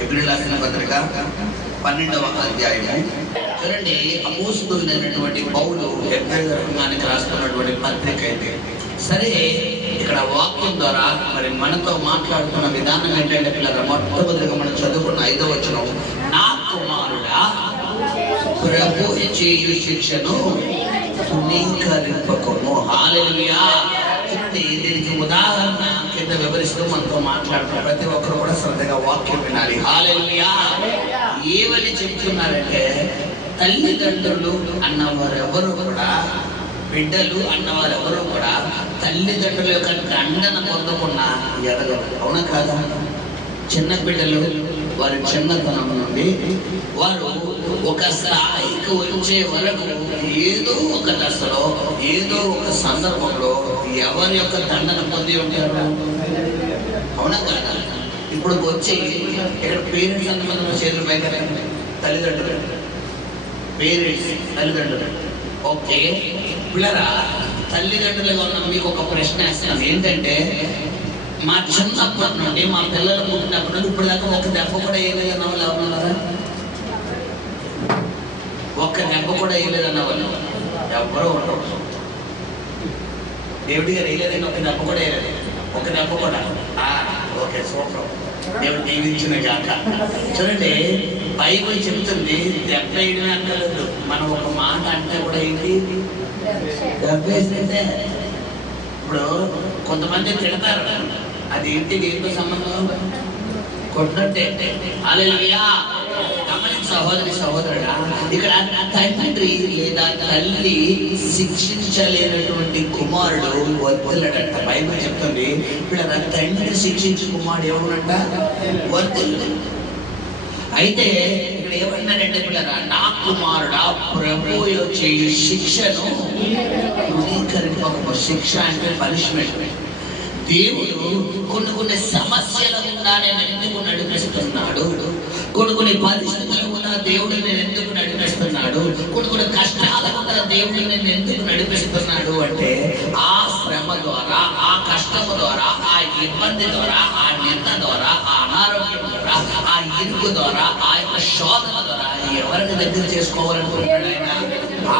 హెబ్రీయులకు రాసిన పత్రిక 12వ అధ్యాయము చూడండి. అపోస్తలుడైనటువంటి పౌలు హెబ్రీయుల సంఘానికి రాస్తున్నటువంటి పత్రిక అయితే సరే. ఇక్కడ వాక్యం ద్వారా మరి మనతో మాట్లాడుతున్న విధానం ఏంటంటే పిల్లలు, మొట్టమొదటిగా మనం చదువుకున్న 5వ వచనం, నా కుమారుడా ప్రభు చేయు శిక్షను తృణీకరింపకుము. హల్లెలూయా. చూడండి, దీనికి ఉదాహరణ కింద వివరిస్తూ మనతో మాట్లాడుతున్న ప్రతి ఒక్కరు కూడా శ్రద్ధగా వాక్యం వినాలి. హల్లెలూయా. ఏమని చెప్తున్నారంటే, తల్లిదండ్రులు అన్నవారెవరు కూడా, బిడ్డలు అన్నవారెవరు కూడా తల్లిదండ్రుల యొక్క దండన పొందకుండా ఎదగరు. అవునా కాదా? చిన్న బిడ్డలు వారి చిన్నతనం నుండి వారు ఒక స్థాయికి వచ్చే వరకు ఏదో ఒక దశలో ఏదో ఒక సందర్భంలో ఎవరి యొక్క దండన పొంది ఉంటారు. అవునా కాదా? ఇప్పుడు వచ్చి ఇక్కడ పేరెంట్స్ అంతమంది చేతులు పైగా తల్లిదండ్రులు, పేరెంట్స్ తల్లిదండ్రులు. ఓకే పిల్లరా, తల్లిదండ్రులుగా ఉన్న మీకు ఒక ప్రశ్న వేస్తున్నాను. ఏంటంటే, మా చిన్నప్పటి నుండి మా పిల్లలు పుట్టినప్పటి నుండి ఇప్పుడు దాకా ఒక దెబ్బ కూడా వేయలేదన్న వాళ్ళు ఎవరు కదా? ఒక్క దెబ్బ కూడా వేయలేదన్న వాళ్ళు ఎవరో ఉండరు. దేవుడి గారు వేయలేదని ఒక దెబ్బ కూడా వేయలేదు. ఒక దెబ్బ కూడా. Okay, super. దేవుడు దీవించిన గాక. చూడండి, బైబిల్ చెబుతుంది దెబ్బ వేయడమే అక్కర్లేదు. మనం ఒక మాట అంటే కూడా ఏంటి, దెబ్బ వేసినట్టే. ఇప్పుడు కొంతమంది తిడతారు, అది ఏంటి దేనితో సంబంధం? కొట్టినట్టే. హల్లెలూయా. గమనించు సహోదరి సహోదరుడా, ఇక్కడ తండ్రి లేదా తల్లి శిక్షించలేనటువంటి కుమారుడు వర్ధిల్లడంట. బైబిల్ చెప్తుంది, ఇక్కడ తండ్రి శిక్షించే కుమారుడు ఎవరునంట? వర్ధిల్లు. అయితే ఇక్కడ ఏమన్నాడంటే పిల్లరా, నా కుమారుడా ప్రభువు చేయు శిక్షను తృణీకరింపకు. శిక్ష అంటే పనిష్మెంట్. దేవుడు కొన్ని సమస్యల గుండా నేను ఎందుకు నడిపిస్తున్నాడు, కొన్ని పరిస్థితులు కూడా దేవుడు నేను ఎందుకు నడిపిస్తున్నాడు, కొన్ని కష్టాల కూడా దేవుడు నేను ఎందుకు నడిపిస్తున్నాడు అంటే, ఆ శ్రమ ద్వారా, ఆ కష్టము ద్వారా, ఆ ఇబ్బంది ద్వారా, ఆ నింద ద్వారా, ఆ అనారోగ్యం ద్వారా, ఆ ఇరుకు ద్వారా, ఆ యొక్క శోధన ద్వారా ఎవరిని దగ్గర చేసుకోవాలనుకుంటున్నాడు?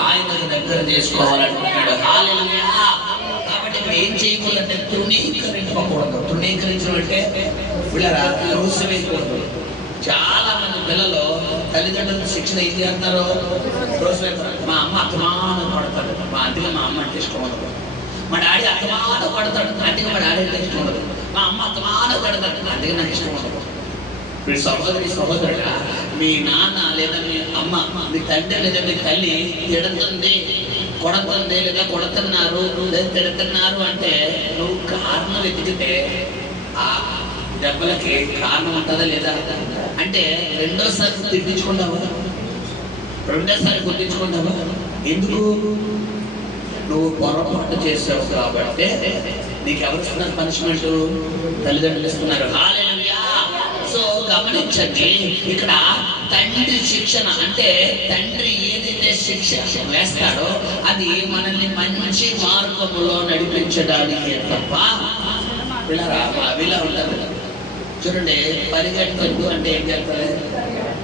ఆయన దగ్గర చేసుకోవాలనుకుంటున్నాడు. హల్లెలూయా. కాబట్టి ఇక్కడ ఏం చేయకూడదంటే తృణీకరింపకూడదు. తృణీకరించడం అంటే పిల్లరా త్రోసివేయకూడదు. చాలా మంది పిల్లలు తల్లిదండ్రులకు శిక్షణ ఏం చేస్తారు? త్రోసివేస్తారు. మా అమ్మ అత్తమానం కొడతాడు, మా అందుకే మా అమ్మ అంటే ఇష్టం ఉండదు. మా డాడీ అత్తమానం కొడతాడు, అందుకే మా డాడీ అంటే ఇష్టం ఉండదు. మా అమ్మ అత్తమానం కొడతాడు, అందుకే నాకు ఇష్టం ఉండదు. ఇప్పుడు సహోదరి సహోదరుడా, మీ నాన్న లేదా మీ అమ్మ, మీ తండ్రి లేదా మీ తల్లి తిడుతుంది, కొడుతుంది లేదా కొడుతున్నారు లేదా తిడుతున్నారు అంటే నువ్వు కారణం వెతికితే ఆ దెబ్బలకి కారణం ఉంటుందా లేదా? అంటే రెండోసారి తిట్టించుకుంటావా? రెండోసారి గుర్తించుకుంటావా? ఎందుకు? నువ్వు పొరపాటు చేసావు కాబట్టి నీకు ఎవరు ఇస్తున్నారు పనిష్మెంట్? తల్లిదండ్రులు ఇస్తున్నారు. హల్లెలూయా. సో గమనించండి, ఇక్కడ తండ్రి శిక్షణ అంటే తండ్రి ఏదైతే శిక్ష వేస్తాడో అది మనల్ని మంచి మార్గంలో నడిపించడానికి తప్ప పిల్లరా అవిలా ఉంటారు. చూడండి, పరిగెట్టద్దు అంటే ఏం చేస్తారు?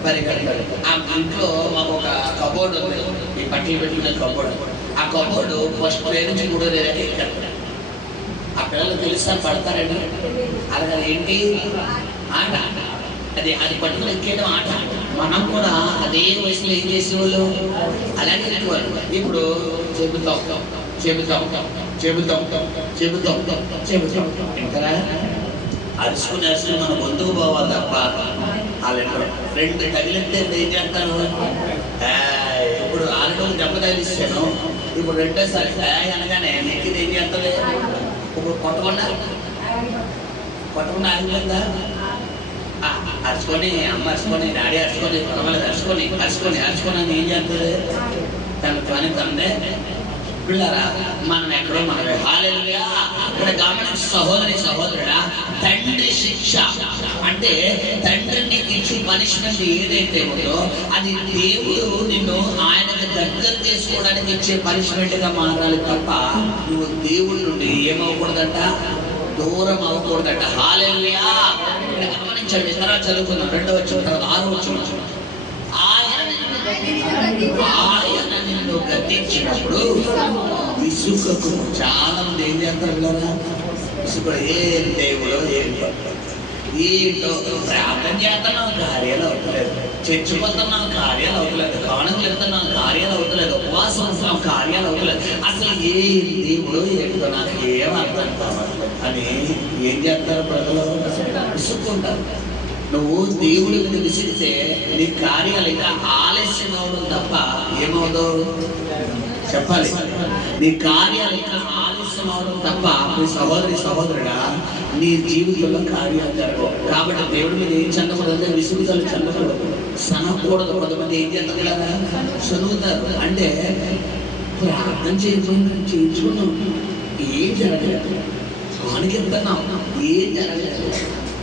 పరిగెడతాడు. ఆ ఇంట్లో మాకు ఒక కబోర్డ్ ఉంది, ఈ బట్టలు పెట్టుకునే కబోర్డ్. ఆ కబోర్డు ఫస్ట్ ప్లేయర్ నుంచి 3వ లేదంటే ఎక్కడ ఆ పిల్లలు తెలుసా పడతారండి. అలాగే ఏంటి ఆట, అది పట్టుకుని ఎక్కేయడం ఆట. మనం కూడా అదే వయసులో ఏం చేసేవాళ్ళు? అలాగే ఎక్కేవాళ్ళు. ఇప్పుడు చెబుతాం చెబుతాం చెబుతాం చెబుతాం చెబుతాం ఇంకా అరుచుకుని మన గొంతుకు పోవాలి తప్ప వాళ్ళు 2 తగిలితే ఏం చేస్తారు? ఇప్పుడు ఆల్రెడీ దెబ్బ తగిలిస్తాను, ఇప్పుడు రెండోసారి అనగానే నెక్కిది ఏం చేస్తుంది? ఇప్పుడు కొట్టకుండా ఆగిపోయిందా? అరుచుకొని అమ్మ అరుచుకొని డాడీ అరుచుకొని పర్వాలేదు అరుచుకొని అరుచుకొని అరుచుకొని అని ఏం చేస్తుంది? తన పని తందే. పిల్లరా మనం ఎక్కడో మనమే. హల్లెలూయా. ఇక్కడ గమనించు సహోదరి సహోదరుడా, తండ్రి శిక్ష అంటే తండ్రిని ఇచ్చే పనిష్మెంట్ ఏదైతే ఉందో అది దేవుడు నిన్ను ఆయనకు దగ్గర చేసుకోవడానికి ఇచ్చే పనిష్మెంట్ గా మారాలి తప్ప నువ్వు దేవుడి నుండి ఏమవ్వకూడదంట? దూరం అవ్వకూడదంట. హల్లెలూయా. గద్దించండి. తర్వాత చదువుకున్నాం 2వ వచనం, తర్వాత 6వ వచనం. ఆయన నిన్ను గద్దించినప్పుడు విసుకకు. చాలా మంది ఏం చేస్తారు కదా, విసుకుడు. ఏం దేవుడు ఏంటో ప్రార్థన చేస్తున్నాం, కార్యాలు అవుతలేదు. చర్చిపోతున్నాం, కార్యాలు అవుతలేదు. కానుకలు వెళ్తున్నాం, కార్యాలు అవుతలేదు. ఉపవాసం ఉంటున్నాం, కార్యాలు అవుతలేదు. అసలు ఏ దేవుడు ఏంటో నాకు ఏం అర్థం కావాలి అని ఏం చేస్తారు ప్రజలు? విసుక్కుంటారు. నువ్వు దేవుడిని విసిరితే నీ కార్యాలు ఇంకా ఆలస్యం అవడం తప్ప ఏమవుతావు చెప్పాలి. నీ కార్యాలు ఇంకా ఆలస్యం అవడం తప్ప నీ సహోదరుడా నీ జీవితంలో కార్యాలు జరగవు. కాబట్టి దేవుడి మీద ఏం చెందకూడదంటే విసుగుదలు చెందకూడదు, సనకూడదు. కొంతమంది ఏం చేస్తారు కదా, సనుగుతారు. అంటే ప్రార్థన చేయించుకున్నాం, ఏం జరగలేదు. కానుకెళ్తున్నాం, ఏం జరగలేదు.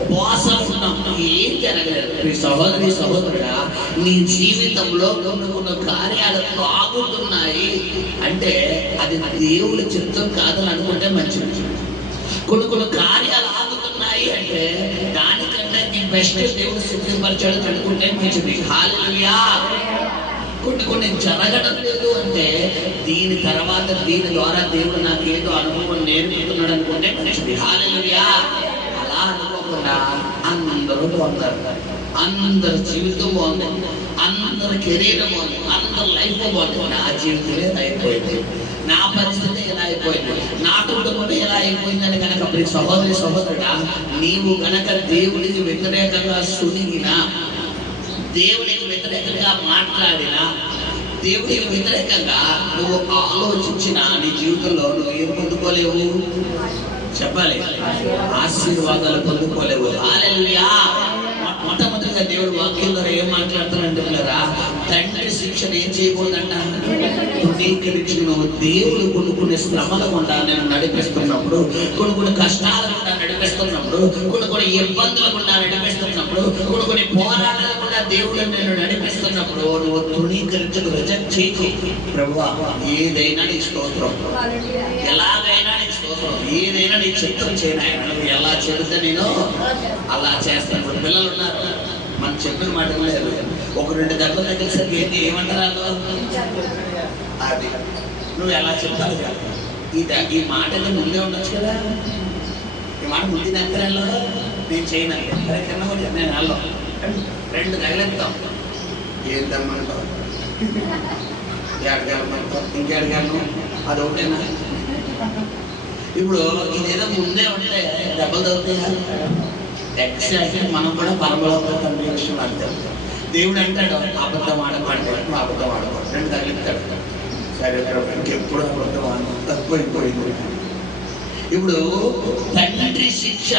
ఉపవాసం ఉన్నాం, ఏం జరగలేదు. సహోదరుడా నీ జీవితంలో కొన్ని కార్యాలు ఆగుతున్నాయి అంటే అది దేవుడి చిత్తం కాదని అనుకుంటే మంచిది. కొన్ని కార్యాలు ఆగుతున్నాయి అంటే దానికంటే నీ బెస్ట్ దేవుడు సిద్ధపరచాడు అనుకుంటే మంచిది. హల్లెలూయా. కొన్ని జరగడం లేదు అంటే దీని తర్వాత దీని ద్వారా దేవుడు నాకు ఏదో అనుభవం నేర్పుతున్నాడు అనుకుంటే మంచిది. హల్లెలూయా. అలా అనుకోకుండా అందరూ బాగుంటారు, అందరి జీవితం బాగుంది, అందరి కెరీర్ బాగుంది, అందరి లైఫ్ బాగుంది. నా జీవితమే అయిపోయింది, నా పరిస్థితి ఎలా అయిపోయింది, నా కుటుంబం ఎలా అయిపోయిందని కనుక ప్రతి సహోదరుడా నీవు కనుక దేవుడికి వ్యతిరేకంగా సునిగినా, దేవుడికి వ్యతిరేకంగా మాట్లాడినా, దేవుడికి వ్యతిరేకంగా నువ్వు ఆలోచించిన నీ జీవితంలో నువ్వు ఏం పొందుకోలేవు చెప్పాలి, ఆశీర్వాదాలు పొందుకోలేవు. హల్లెలూయా. మొట్టమొదటిగా దేవుడు వాక్యం ద్వారా ఏం మాట్లాడుతానంటే పిల్లరా, తండ్రి శిక్షణ ఏం చేయకూడదంట, నువ్వు దేవుడు కొన్ని శ్రమల గుండా నేను నడిపిస్తున్నప్పుడు, కొన్ని కష్టాల గుండా నడిపిస్తున్నప్పుడు, కొన్ని ఇబ్బందుల గుండా నడిపిస్తున్నప్పుడు, కొన్ని పోరాటాల గుండా దేవుడు నేను నడిపిస్తున్నప్పుడు నువ్వు తృణీకరించకు, రిజెక్ట్ చేయకు. ప్రభువా ఏదైనా నీ స్తోత్రం, ఎలాగైనా నీ స్తోత్రం, ఏదైనా నీ చిత్తం చేయనాయన, నువ్వు ఎలా చెబితే నేను అలా చేస్తాను. పిల్లలు ఉన్నారు, మనం చెప్పిన మాట లేదు. 1-2 దెబ్బలు తగిలిసరికి ఏంటి ఏమంటారు అది నువ్వు ఎలా చెప్తావు కదా. ఈ మాట ముందే ఉండొచ్చు కదా, ఈ మాట ముందు దగ్గరలో నేను చేయనండి కింద కూడా నేను వెళ్ళాం 2 తగిలేస్తాం. ఏం తెమ్మంటావు, ఏడగలమంటావు, ఇంకేడగలను, అది ఒకటేనా? ఇప్పుడు ఇదేదో ముందే ఉంటే దెబ్బలు తగ్గుతాయా? ఎగ్జాక్ట్లీ మనం కూడా పరమలోక తండ్రి విషయం అర్థం. దేవుడు అంటాడు అబద్ధం ఆడకూడదు, అబద్ధం ఆడకూడదు, 2 తగిలిస్తాడు. సరే ఇంకెప్పుడు అబద్ధం ఆడ తక్కువైపోయింది. ఇప్పుడు తండ్రి శిక్ష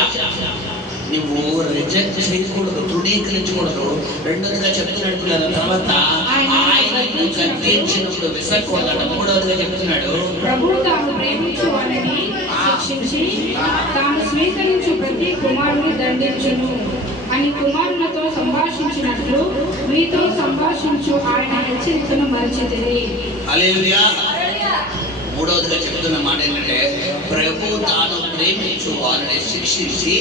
నువ్వు రిజెక్ట్ చేయకూడదు, తృణీకరించకూడదు. రెండోదిగా చెప్తున్నాడు పిల్లల, తర్వాత ఆయనను గద్దించినప్పుడు విసకూడదు. మూడవదిగా చెప్తున్నాడు ప్రభువు తాను ప్రేమించు వారిని శిక్షించి తాను స్వీకరించు ప్రతి కుమారుని దండించును అని కుమారులతో సంభాషించినట్లు మీతో సంభాషించు ఆయన హెచ్చరికను మరచితిరి. హల్లెలూయా. మూడవదిగా చెప్తున్న మాట ఏంటంటే ప్రభు తాను ప్రేమించు వారిని శిక్షించి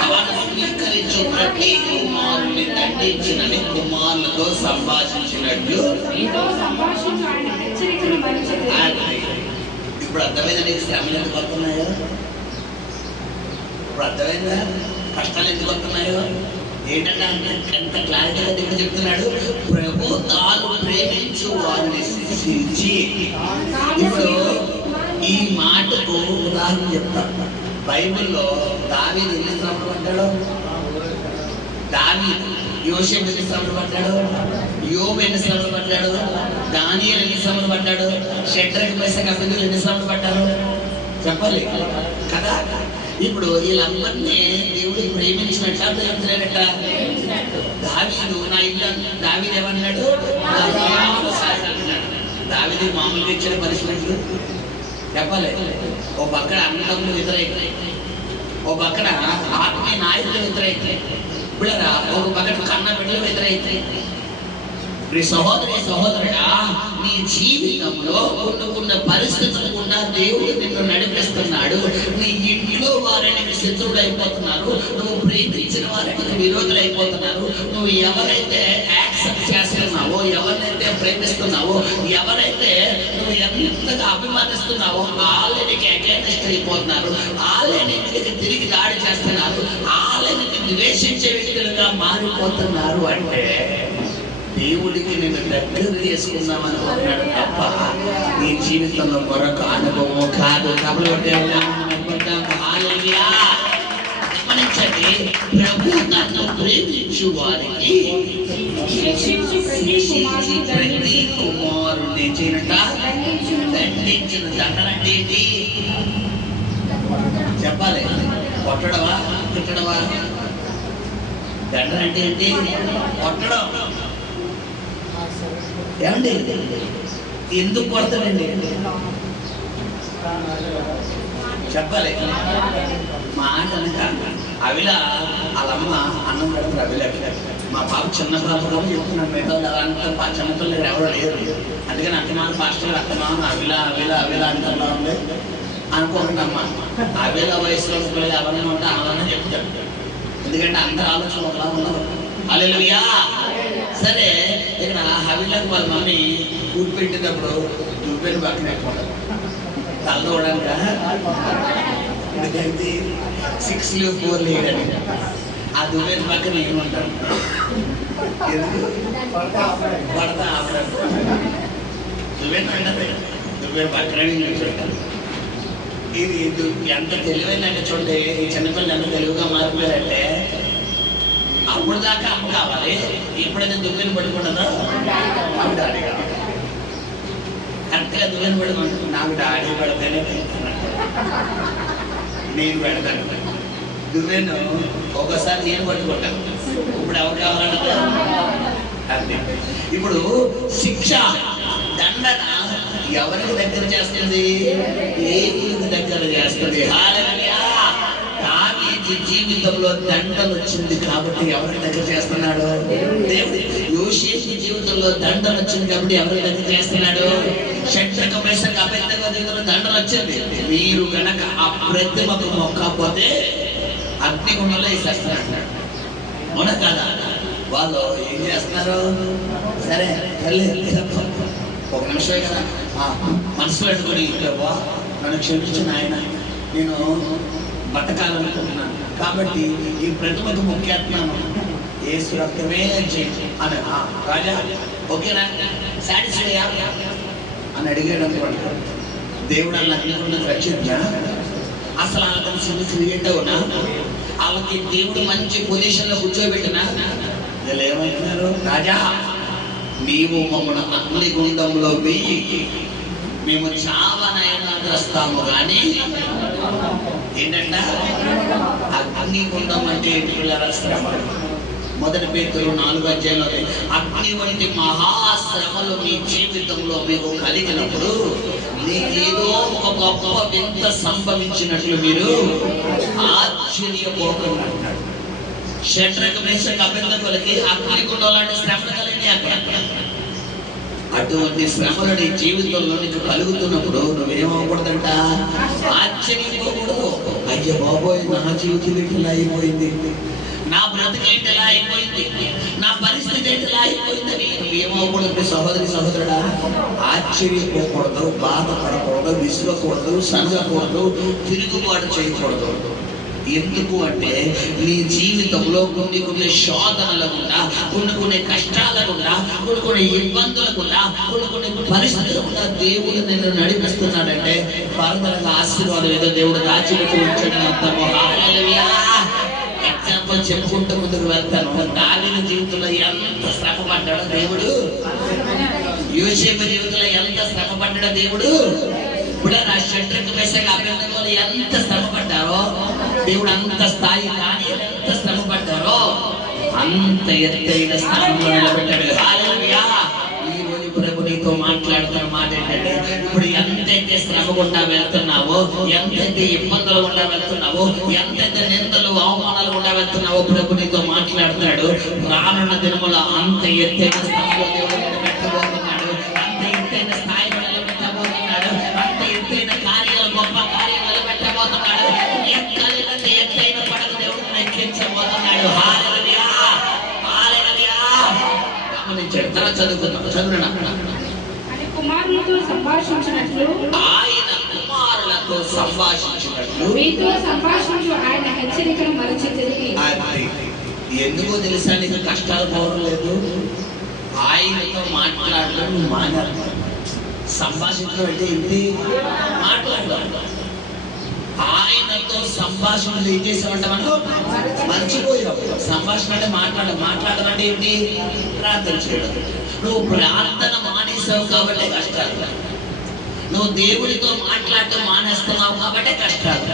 తాను స్వీకరించు ప్రతి కుమారుని దండించినని కుమారులతో సంభాషించినట్లు మీతో సంభాషించు ఆయన హెచ్చరికను మరచితిరి. ఇప్పుడు అర్థమైందా నీకు శ్రమలు ఎందుకు వస్తున్నాయో? ఇప్పుడు అర్థమైందా కష్టాలు ఎందుకు వస్తున్నాయో? ఏంటంటే ఎంత క్లారిటీగా దేవుడు చెప్తున్నాడు, ప్రభు తాను ప్రేమించు వారిని శిక్షించి. ఇప్పుడు ఈ మాటకు ఉదాహరణ చెప్తాను. బైబిల్లో దావీదు ఎన్ని శ్రమలు పడ్డాడు? దావీదు యోసేపు ఎన్ని శ్రమలు పడ్డాడు? యోబు ఎన్ని శ్రమలు పడ్డాడు? దానియేలు ఎన్ని శ్రమలు పడ్డాడు? షడ్రక్ మెషక్ అబేద్నెగో ఎన్ని శ్రమలు పడ్డారు చెప్పాలి కదా. ఇప్పుడు వీళ్ళందరినీ దేవుడు ప్రేమించినట్ట ప్రేమించలేనట్ట? దావీదు నా ఇల్లు, దావీదు ఏమన్నాడు? దావీదు మామూలుగా ఇచ్చిన పనిష్మెంట్ చెప్పాలి. ఓ పక్కన అన్నదమ్ములు వ్యతిరేక, ఓ పక్కన ఆత్మీయ నాయకులు వ్యతిరేక, బిడ్డరా ఒక పక్కన కన్న బిడ్డలు వ్యతిరేక. సహోదరి సహోదరుడా, నీ జీవితంలో కొన్ని పరిస్థితులు గుండా దేవుడు నిన్ను నడిపిస్తున్నాడు. నీ ఇంట్లో వారికి శత్రువులైపోతున్నారు, నువ్వు ప్రేమించిన వారికి విరోధులైపోతున్నారు. నువ్వు ఎవరైతే యాక్సెప్ట్ చేస్తున్నావో, ఎవరినైతే ప్రేమిస్తున్నావో, ఎవరైతే నువ్వు ఎంతగా అభిమానిస్తున్నావో వాళ్ళకి అగైనెస్ట్ అయిపోతున్నారు, వాళ్ళని తిరిగి దాడి చేస్తున్నారు, వాళ్ళని ద్వేషించే వ్యక్తులుగా మారిపోతున్నారు. అంటే దేవుడికి నేను దగ్గర చేసుకుందామని ఉన్నాడు తప్ప నీ జీవితంలో మరొక అనుభవం కాదు. కాబట్టి గమనించండి, ప్రభు నన్ను ప్రేమించు వారికి ప్రతి కుమారుని చేయుట దండించిన. దండన అంటే ఏంటి చెప్పాలి? కొట్టడవా తిట్టడవా? దండన అంటే ఏంటి? కొట్టడం. ఏమండి ఎందుకు కొడతాడండి చెప్పాలి? మాట అనక అవిల వాళ్ళమ్మ అన్నం పెడతారు. అవిల మా పాప చిన్న పాప కూడా చెప్తున్నాను, మిగతా అంతా చిన్నపిల్లలు ఎవరు లేరు. అందుకని అత్తమాన పాస్టర్ అత్తమాన అవిల అవిల అవిల అంటున్నా ఉంది అనుకోకుండా అమ్మ అవిల వయసులో పిల్లలు ఎవరైనా ఉంటే అలానే చెప్తారు. ఎందుకంటే అందరు ఆలోచన ఒకలా ఉన్నారు. హల్లెలూయా. సరే, ఇక్కడ హవిలకు వాళ్ళ మమ్మీ కూడి పెట్టేటప్పుడు దువ్వెను పక్కన ఎక్కుంటారు తల్లవడానికి. ఎందుకంటే 6 4 లేడని ఆ దువ్వెను పక్కన ఏమంటారు? ఎందుకు పడతా దువ్వెను అంటారు, దువ్వెను పక్కన చూడాలి. ఇది ఎంత తెలివైందంటే చూడండి, ఈ చిన్నపిల్లలు ఎంత తెలుగుగా మారిపోయారంటే అప్పుడు దాకా అమ్మ కావాలి, ఇప్పుడైతే దువ్వెను పట్టుకుంటుందా నాకు డాడీ కావాలి. కరెక్ట్గా దువ్వెను పడుకుంటుంది. నాకు డాడీ పెడితేనే నేను పెడతాను దువ్వెను. ఒకసారి నేను పట్టుకుంటాను, ఇప్పుడు ఎవరు కావాలంటే అంతే. ఇప్పుడు శిక్ష దండన ఎవరికి దగ్గర చేస్తుంది? దేవునికి దగ్గర చేస్తుంది. హల్లెలూయా. దావీదు జీవితంలో దండన వచ్చింది కాబట్టి ఎవరికి దగ్గర చేస్తున్నాడు? దేవుడు. యోసేపు జీవితంలో దండన వచ్చింది కాబట్టి ఎవరికి దగ్గర చేస్తున్నాడు? శత్రుక మేషక అబేద్నెగో జీవితంలో దండన వచ్చింది. మీరు గనక ఆ ప్రతిమకు మొక్కకపోతే అగ్నిగుండంలో వేసేస్తున్నాడు. అవునా కాదా? వాళ్ళు ఏం చేస్తున్నారు? సరే ఒక నిమిషమే కదా మనసులో పెట్టుకొని, నన్ను క్షమించిన ఆయన, నేను బతకాలనుకుంటున్నాను కాబట్టి ఈ ప్రతిమకు మొక్కేస్తున్నాను, యేసు రక్తమే అని. రాజా ఓకేనా, సాటిస్ఫై అని అడిగాడు అనుకోండి. దేవుడు అలా అగ్నిగుండం రక్షించా? అసలు అతను క్రియేట్ అవునా? వాళ్ళకి దేవుడు మంచి పొజిషన్ లో కూర్చోబెట్టినా వీళ్ళు ఏమంటున్నారు? రాజా నీవు మమ్మల్ని అగ్నిగుండంలో వెయ్యి, మేము చావనైనా చేస్తాము కానీ ఏంటంట అగ్నిగుండం అంటే శ్రమ. 1 పేతురు 4 అగ్ని వంటి మహాశ్రమలు మీ జీవితంలో మీకు కలిగినప్పుడు నీకేదో ఒక గొప్ప వింత సంభవించినట్లు మీరు ఆశ్చర్యపోకుండా అంటాడు. శత్రుక మేషక అబేద్నెగోలకి అగ్నిగుండం లాంటి శ్రమలు కలిగినాయి అక్కడ. అటువంటి శ్రమలు నీ జీవితంలో నీకు కలుగుతున్నప్పుడు నువ్వేమవకూడదంట? ఆశ్చర్యపోకూడదు. అయ్యో బాబోయ్, నా జీవితం ఇలా అయిపోయింది, నా బ్రతికేంటి ఎలా అయిపోయింది, నా పరిస్థితి ఏంటి ఎలా అయిపోయిందని నువ్వేమవకూడదు. సహోదరి సహోదరుడా, ఆశ్చర్యపోకూడదు, బాధపడకూడదు, విసుగకూడదు, సనగకూడదు, తిరుగుబాటు చేయకూడదు. ఎందుకు అంటే నీ జీవితంలో కొన్ని శోధనల గుండా, కొన్ని కష్టాల గుండా, కొన్ని ఇబ్బందుల గుండా, కొన్ని పరిస్థితుల గుండా దేవుడు నిన్ను నడిపిస్తున్నాడంటే పరమరంగా ఆశీర్వాదం ఏదో దేవుడు దాచిపెట్టి ఉంచడం అర్థము. హల్లెలూయా. ఎగ్జాంపుల్ చెప్పుకుంటూ ముందుకు వెళ్తాను. దావీదు జీవితంలో ఎంత శ్రమ పడ్డాడో దేవుడు, యోసేపు జీవితంలో ఎంత శ్రమ పడ్డాడో దేవుడు. ఇప్పుడు నా శత్రుక మేషక అబేద్నెగోలు ఎంత శ్రమ పడ్డారో దేవుడు అంత స్థాయి, కానీ ఎంత శ్రమ పడ్డారో అంత ఎత్తైన స్థానంలో నిలబెట్టాడు. హల్లెలూయా. ఈ రోజు ప్రభు నీతో మాట్లాడుతున్న మాట ఏంటంటే, ఇప్పుడు ఎంతైతే శ్రమ గుండా వెళ్తున్నావో, ఎంతైతే ఇబ్బందులు గుండా వెళ్తున్నావో, ఎంతైతే నిందలు అవమానాలు గుండా వెళ్తున్నావో ప్రభు నీతో మాట్లాడుతున్నాడు. రానున్న దినముల అంత ఎత్తైన స్థానంలో దేవుడు ఆజ్ఞాపించాడు. తర్వాత చదువుకుందాం, చదువునా. అని కుమారులతో సంభాషించినట్లు ఆయన కుమారులతో సంభాషించినట్లు మీతో సంభాషించు ఆయన హెచ్చరికను మరచితిరి. అది ఎందుకో తెలుసా? నీకు కష్టాలు పోవడం లేదు, ఆయనతో మాట్లాడడం మానేరు. సంభాషించడం అంటే ఏంటి? మాట్లాడడం. ఆయనతో సంభాషణ ఏం చేసామంటే మనం మర్చిపోయాం. సంభాషణ అంటే మాట్లాడడం అంటే ఏంటి? ప్రార్థన చేయడం. నువ్వు ప్రార్థన మానేసావు కాబట్టి కష్టాలు. నువ్వు దేవుడితో మాట్లాడటం మానేస్తున్నావు కాబట్టి కష్టాలు.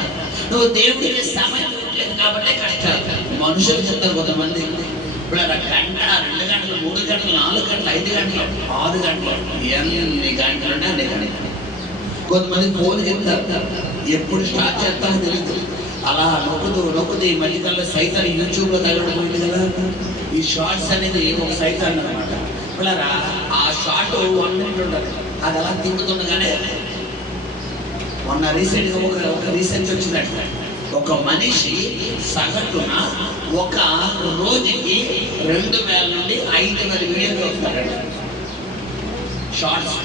నువ్వు దేవుడికి సమయం ఇవ్వట్లేదు కాబట్టి కష్టాలు. మనుషులు చెప్తారు కొంతమంది, ఇప్పుడు గంట, 2 గంటలు, 3 గంటలు, 4 గంటలు, 5 గంటలు, 6 గంటలు, ఎన్ని గంటలు అంటే అన్ని గంటలు. కొంతమంది ఫోన్ చెప్తారు, ఎప్పుడు స్టార్ట్ చేస్తామో తెలియదు. అలా నొక్కుతూ ఈ మధ్యకాలంలో సైతాన్ యూట్యూబ్లో తగలడిపోయింది కదా. ఈ షార్ట్స్ అనేది ఒక సైతాన్ అనమాట. ఇప్పుడు ఆ షార్ట్ 1 మినిట్ ఉంటుంది, అది అలా తిప్పుతుండగానే మొన్న రీసెంట్గా ఒక రీసెర్చ్ వచ్చిందట. ఒక మనిషి సగటున ఒక రోజుకి 2000 నుండి 5000 వీడియోలు చూస్తాడట. షార్ట్స్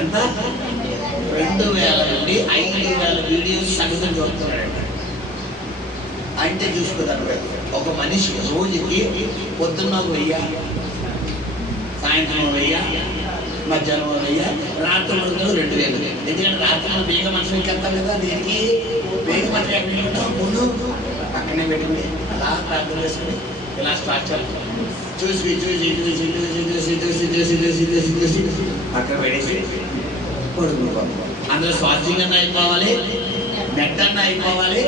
ఎంత? 2000 నుండి 5000 వీడియోస్ సగటున చూస్తున్నాడట. అంటే చూసుకోదాన్ని, ఒక మనిషి రోజుకి పొద్దున్న 1000, సాయంత్రం 1000, మధ్యాహ్నం 1000, రాత్రి 2000. ఎందుకంటే రాత్రి వేగ మనుషులకి వెళ్తాం కదా, దీనికి వేగ మనుషులు ముందు పక్కనే పెట్టుకుని అలా ప్రార్థన చేసుకుని ఇలా స్టార్ట్ చేస్తాం. చూసి అక్కడ పెట్టేసి పడుకుంటాం. అందులో స్వార్థంగా అయిపోవాలి, నెట్ అన్న అయిపోవాలి.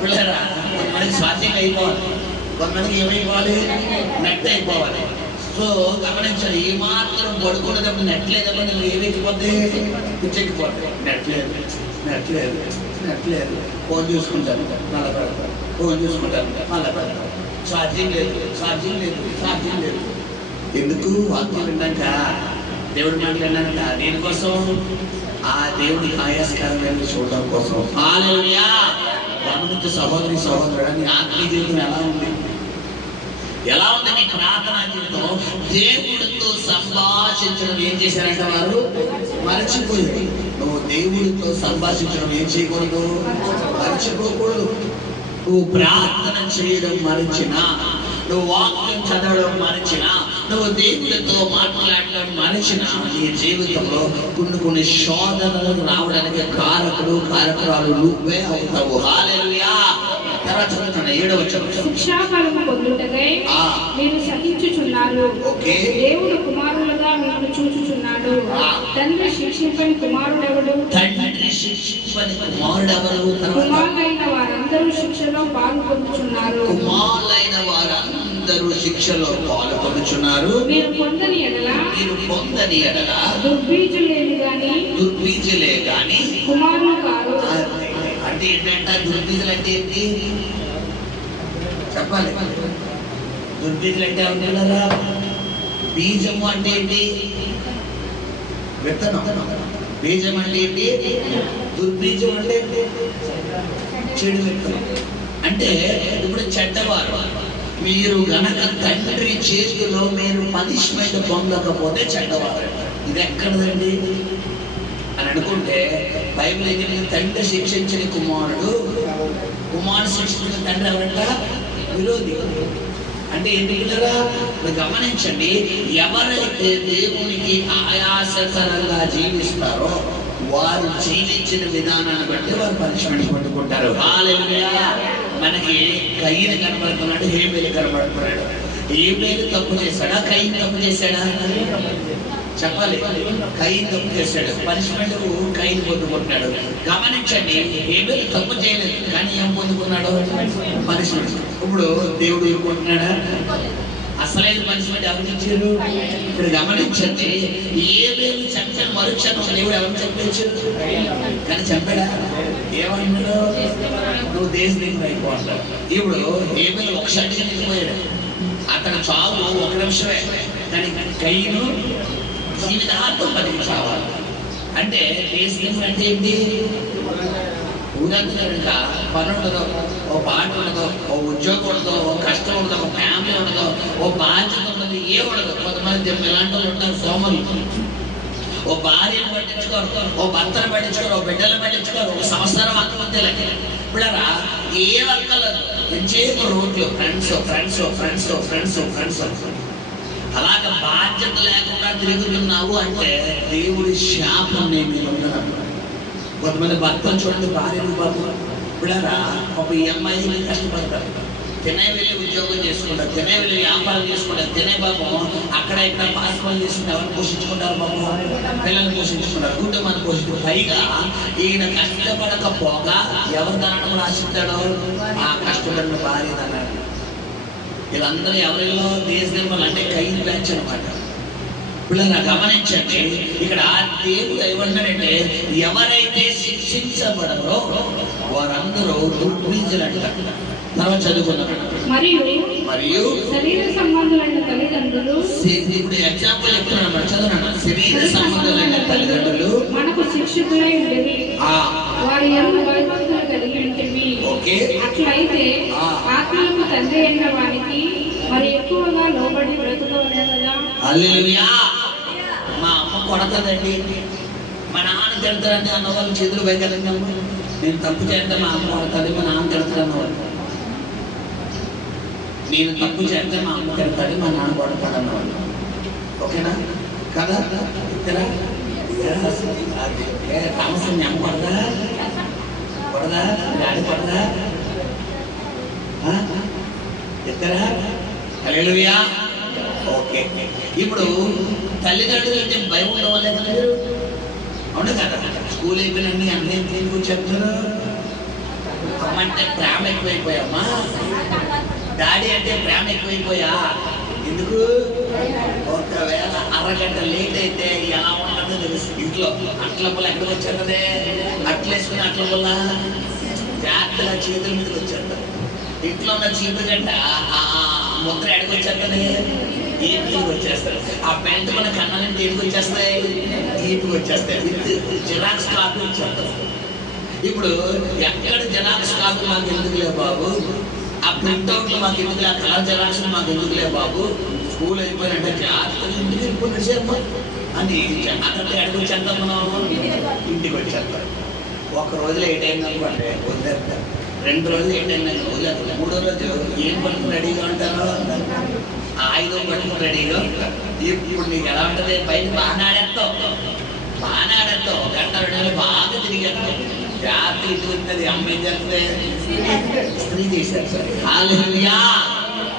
పిల్లరా, కొంతమందికి స్వార్థంగా అయిపోవాలి, కొంతమందికి ఏమైపోవాలి? నెట్ అయిపోవాలి. సో గమనించాలి, ఏ మాత్రం పడుకునేటప్పుడు నెట్ లేదప్పుడు నువ్వు ఏమైపోతే పిచ్చెక్కిపోతాయి. నెట్ లేదు, ఫోన్ చూసుకుంటాను మళ్ళీ పెడతాను, ఫోన్ చూసుకుంటాను మళ్ళీ పెడతాను. ఛార్జింగ్ లేదు. ఎందుకు? వాక్యం విన్నాక, దేవుడు మాట్లాడినాక, దేనికోసం? ఆ దేవుడి ఆయాస్కరమైన చూడడం కోసం. హల్లెలూయా. గమనించు సహోదరి సహోదరుడా, నీ ఆత్మీయ జీవితం ఎలా ఉంది? నీ ప్రార్థనా జీవితం దేవుడితో సంభాషించడం ఏం చేశారంట వారు? మరచిపోయారు. నువ్వు దేవుడితో సంభాషించడం ఏం చేయకూడదు? మరచిపోకూడదు. నువ్వు ప్రార్థన చేయడం మరచినా, నువ్వు వాక్యం చదవడం మరచినా, నువ్వు దేవుడితో మాట్లాడడం మరచినా, నీ జీవితంలో కొన్ని శోధనలు రావడానికి కారకురాలు నువ్వే అవుతావు. హల్లెలూయా. తర్వాత చదువుతున్నా 7వ వచనం. శిక్షాఫలము పొందుటకై మీరు సహించుచున్నారు. దేవుడు కుమారులుగా మిమ్మల్ని చూచుచున్నాడు. తండ్రి శిక్షింపని కుమారుడెవడు? కుమారులైన వారందరూ శిక్షలో పాల్గొనుచున్నారు. శిక్షలో పాల్గొనుచున్నారు. మీరు పొందని ఎడల దుర్బీజులే గాని కుమారులు కారు. అంటే ఏంటంట? దుర్బీజులు అంటే ఏంటి చెప్పాలి. దుర్బీజులు అంటే ఏమన్నా? బీజము అంటే ఏంటి? విత్తనం. బీజం అంటే ఏంటి? దుర్బీజం అంటే చెడు విత్తనం. అంటే ఇప్పుడు చెడ్డవారు. మీరు గనక తండ్రి చేతిలో మీరు పనిష్మెంట్ పొందకపోతే చెడ్డవారు. ఇది ఎక్కడదండి అని అనుకుంటే, బైబిల్ ఏం తండ్రి శిక్షించిన కుమారుడు శిక్షించిన తండ్రి ఎవరంట? విరోధి. అంటే ఏంటి కదా? గమనించండి, ఎవరైతే దేవునికి ఆయాసకరంగా జీవిస్తారో వారు జీవించిన విధానాన్ని బట్టి వారు పనిష్మెంట్ పట్టుకుంటారు. హల్లెలూయా. మనకి కయ్యను కనబడుతున్నాడు, హేబేలు కనబడుతున్నాడు. హేబేలు తప్పు చేశాడా? కయ్యను తప్పు చేశాడా? చెప్పాలి. కయ్యను తప్పు చేశాడు, పనిష్మెంట్ కయ్యను పొందుకుంటున్నాడు. గమనించండి, హేబేలు తప్పు చేయలేదు కానీ ఏం పొందుకున్నాడు? పనిష్మెంట్. ఇప్పుడు దేవుడు ఏమనుకుంటున్నాడా? అసలైన పనిష్మెంట్ ఎవరికి ఇచ్చారు? ఇప్పుడు గమనించండి, హేబేలు చంపిన మరుక్షణం దేవుడు ఎవరిని చంపించాడు? కానీ చంపాడా? ఏమన్నాడు? నువ్వు దేశం అయిపోతావు. ఇప్పుడు హేబేలు ఒకసారి వెళ్ళిపోయాడు, అతను చావు 1 నిమిషమే. కానీ కయ్యను జీవితాంతం 10 నిమిషాలు. అంటే దేశం అంటే ఏంటి? ఊరంతా కనుక పని ఉండదు, ఓ పాట ఉండదు, ఓ ఉద్యోగం ఉండదు, ఓ కష్టం ఉండదు, ఒక ఫ్యామిలీ ఉండదు, ఓ బాధ్యత ఉండదు, ఉండదు, ఏముండదు. కొంతమంది ఇలాంటి వాళ్ళు ఉంటారు సోమలు. ఓ భార్యను పట్టించుకోరు, ఓ భర్తను పట్టించుకోరు, ఓ బిడ్డలను పట్టించుకోరు. ఒక సంవత్సరం అక్కమంతేలే. ఇప్పుడరా ఏ వర్కలేదు, ఎంచేపు రోడ్లు friends friends friends friends friends. అలాగ బాధ్యత లేకుండా తిరుగుతున్నావు అంటే దేవుడి శాపం నేను మీద ఉన్నాను. కొంతమంది భర్తలు చూడండి, భార్యను బాబు ఇప్పుడరా ఒక ఈ అమ్మాయి కష్టపడతారు, తినే వెళ్ళి ఉద్యోగం చేసుకుంటారు, తినే వెళ్ళి వ్యాపారం చేసుకుంటారు, తినే బాబు అక్కడ ఇక్కడ పాస్పోర్ట్ చేసుకుంటే ఎవరు పోషించుకుంటారు బాబు, పిల్లల్ని పోషించుకుంటారు, కుటుంబాన్ని పోషించుకుంటారు. పైగా ఈయన కష్టపడకపోగా ఎవరు దానడం రాసిస్తాడో ఆ కష్టపడిన భార్య అన్నాడు. వీళ్ళందరూ ఎవరిలో దేశ నిర్మలు అంటే కైలు బ్యాచ్ అనమాట. పిల్లలు గమనించండి, ఇక్కడ దేవుడు ఏమన్నాడంటే ఎవరైతే శిక్షించబడరో వారందరూ దుర్బీజులంటారు. తర్వాత చదువుకున్నాడు. మరియు శరీర సంబంధులైన తల్లిదండ్రులు, ఇప్పుడు ఎగ్జాంపుల్ చెప్తున్నాను, చదువున్నాను. శరీర సంబంధులైన తల్లిదండ్రులు మనకు శిక్షకులై ఉండేవి, వారి యందు భయభక్తులు కలిగి ఉంటేవి. అట్లయితే ఆత్మలకు తండ్రి అయిన వారికి మరి ఎక్కువగా లోబడి బ్రతుకోలేదా? హల్లెలూయా. మా అమ్మ కొడతాదండి, మా నాన్న తిడతాడండి అన్నవాళ్ళు చేతులు పైకెళ్ళండి. నేను తప్పు చేస్తే మా అమ్మ కొడతాడు, మా నాన్న తిడతాడు అన్నవాళ్ళు. నేను తప్పు చేస్తే మా అమ్మ తిడతాడు, మా నాన్న కొడతాడు అన్నవాళ్ళు. ఓకేనా కదా? ఇక్కడ తామసం మీ అమ్మ కొడదా? కొడదా? డాడీ కొడదా? ఇక్కడ హల్లెలూయా. ఓకే, ఇప్పుడు తల్లిదండ్రులు అంటే భయం ఉండడం వల్లే కదా మీరు, అవును కదా? స్కూల్ అయిపోయినండి అన్నీ ఎందుకు చెప్తారు? అమ్మ అంటే ప్రేమ ఎక్కువైపోయామ్మా, డాడీ అంటే ప్రేమ ఎక్కువైపోయా. ఎందుకు? ఒకవేళ అరగంట లేట్ అయితే ఎలా ఉంటుందో తెలుసు. ఇంట్లో అట్ల పుల్ల ఎక్కడికి వచ్చేదే, అట్లేసుకుని అట్ల పుల్ల జాగ్రత్తగా చేతుల మీదకి వచ్చేస్తారు. ఇంట్లో ఉన్న చీపురు గంట ఆ ముద్ర ఎక్కడికి వచ్చేస్తుంది, ఈపుకి వచ్చేస్తారు. ఆ పెంట మన కన్నాలంటే ఎందుకు వచ్చేస్తాయి, ఈపుకి వచ్చేస్తాయి. జిరాక్స్ కాపీ వచ్చేస్తారు. ఇప్పుడు ఎక్కడ జిరాక్స్ కాపీ మాకు ఎందుకులే బాబు, ఆ ప్రింట్అవుట్లు మాకు ఎందుకులే, ఆ కలర్ జిరాక్స్ మాకు ఎందుకులే బాబు, స్కూల్ అయిపోయినట్టే జాగ్రత్తగా ఇంటికి వెళ్ళిపోయినసేమో అని అక్కడ ఎక్కడికి వచ్చేస్తాం మనం, ఇంటికి వచ్చేస్తారు. ఒక రోజులో ఏ టైం అనుకోండి వదిలేస్తారు, 2 రోజులు ఏ టైం వదిలేస్తారు, 3వ రోజు ఏం పనులు రెడీగా ఉంటారో ఆయుధం పట్టుకుని రెడీగా ఉంటారు. ఇప్పుడు నీకు ఎలా ఉంటుంది, బయట బాగా ఆడేస్తావు, గంట 2 నెలలు బాగా తిరిగేస్తావు. జాగ్రత్త ఇటు ఉంటుంది. అమ్మ ఏం చేస్తుంది, స్త్రీ చేశారు. హల్లెలూయా.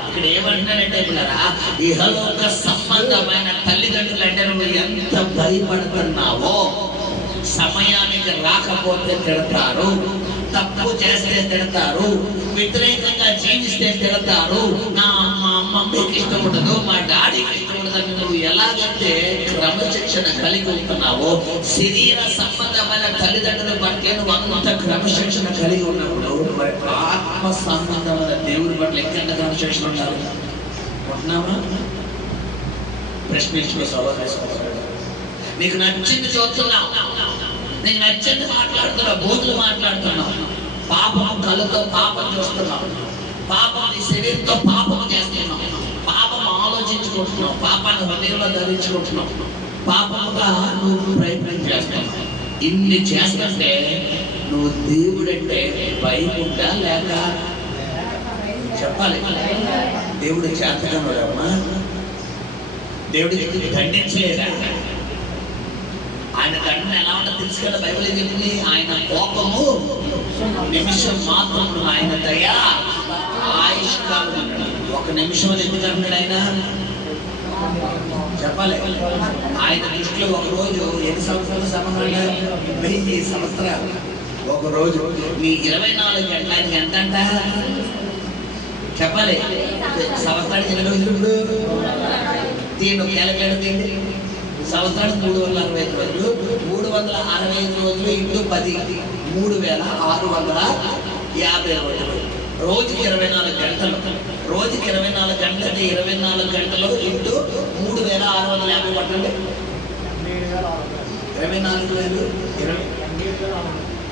ఇక్కడ ఏమంటున్నారంటే పిల్లరా, ఇహలోక సంబంధమైన తల్లిదండ్రులు అంటే నువ్వు ఎంత భయపడుతున్నావో, సమయానికి రాకపోతే తిడతారు, తప్పు చేస్తే తిడతారు, వ్యతిరేకంగా జీవిస్తే తిడతారు. మా అమ్మకి ఇష్టం ఉండదు, మా డాడీకి ఇష్టం ఉండదని నువ్వు ఎలాగైతే క్రమశిక్షణ కలిగి ఉంటున్నావో, శరీర సంబంధమైన తల్లిదండ్రుల పట్ల నువ్వు అంత క్రమశిక్షణ కలిగి ఉన్నప్పుడు ఆత్మ సంబంధమైన దేవుడి పట్ల ఎక్కడ క్రమశిక్షణ ఉండాలి ఉంటున్నావా? ప్రశ్నించుకో సహోదరు. నీకు నచ్చింది చూస్తున్నావు, నీకు నచ్చింది మాట్లాడుతున్నావు, బూతులు మాట్లాడుతున్నావు, పాపం కళ్ళతో పాపం చూస్తున్నావు, పాపం నీ శరీరంతో పాపం చేస్తున్నావు, పాపం ఆలోచించుకుంటున్నావు, పాపాన్ని హృదయంలో ధరించుకుంటున్నావు, పాపముగా నువ్వు ప్రయత్నం చేస్తున్నావు. ఇన్ని చేస్తుంటే నువ్వు దేవుడంటే భయం ఉందా లేక? చెప్పాలి. దేవుడు చేతనమ్మా, దేవుడికి ఖండించలేదా? ఆయన దండన ఎలా ఉంటుందో తెలుసు కదా, బైబిల్ ఏం చెప్పింది? ఆయన కోపము నిమిషం మాత్రం, ఆయన దయ ఆయుష్కాలం. 1 నిమిషం ఎందుకు అంటున్నాడు ఆయన? చెప్పాలి. ఆయన దృష్టిలో 1 రోజు ఎన్ని సంవత్సరాలు సమానంగా? 1000 సంవత్సరాలు. 1 రోజు నీ 24 గంటలు ఆయనకి ఎంత అంట? చెప్పాలి. సంవత్సరానికి ఎన్ని రోజులు? ఇప్పుడు దీని క్యాలిక్యులేటర్ తీయండి. సంవత్సరానికి 365 రోజులు, 365 రోజులు ఇంటూ 10, 3650 రోజులు. రోజుకి 24 గంటలు. రోజుకి 24 గంటలు అంటే 24 గంటలు ఇంటూ 3650 పట్టండి. 24,000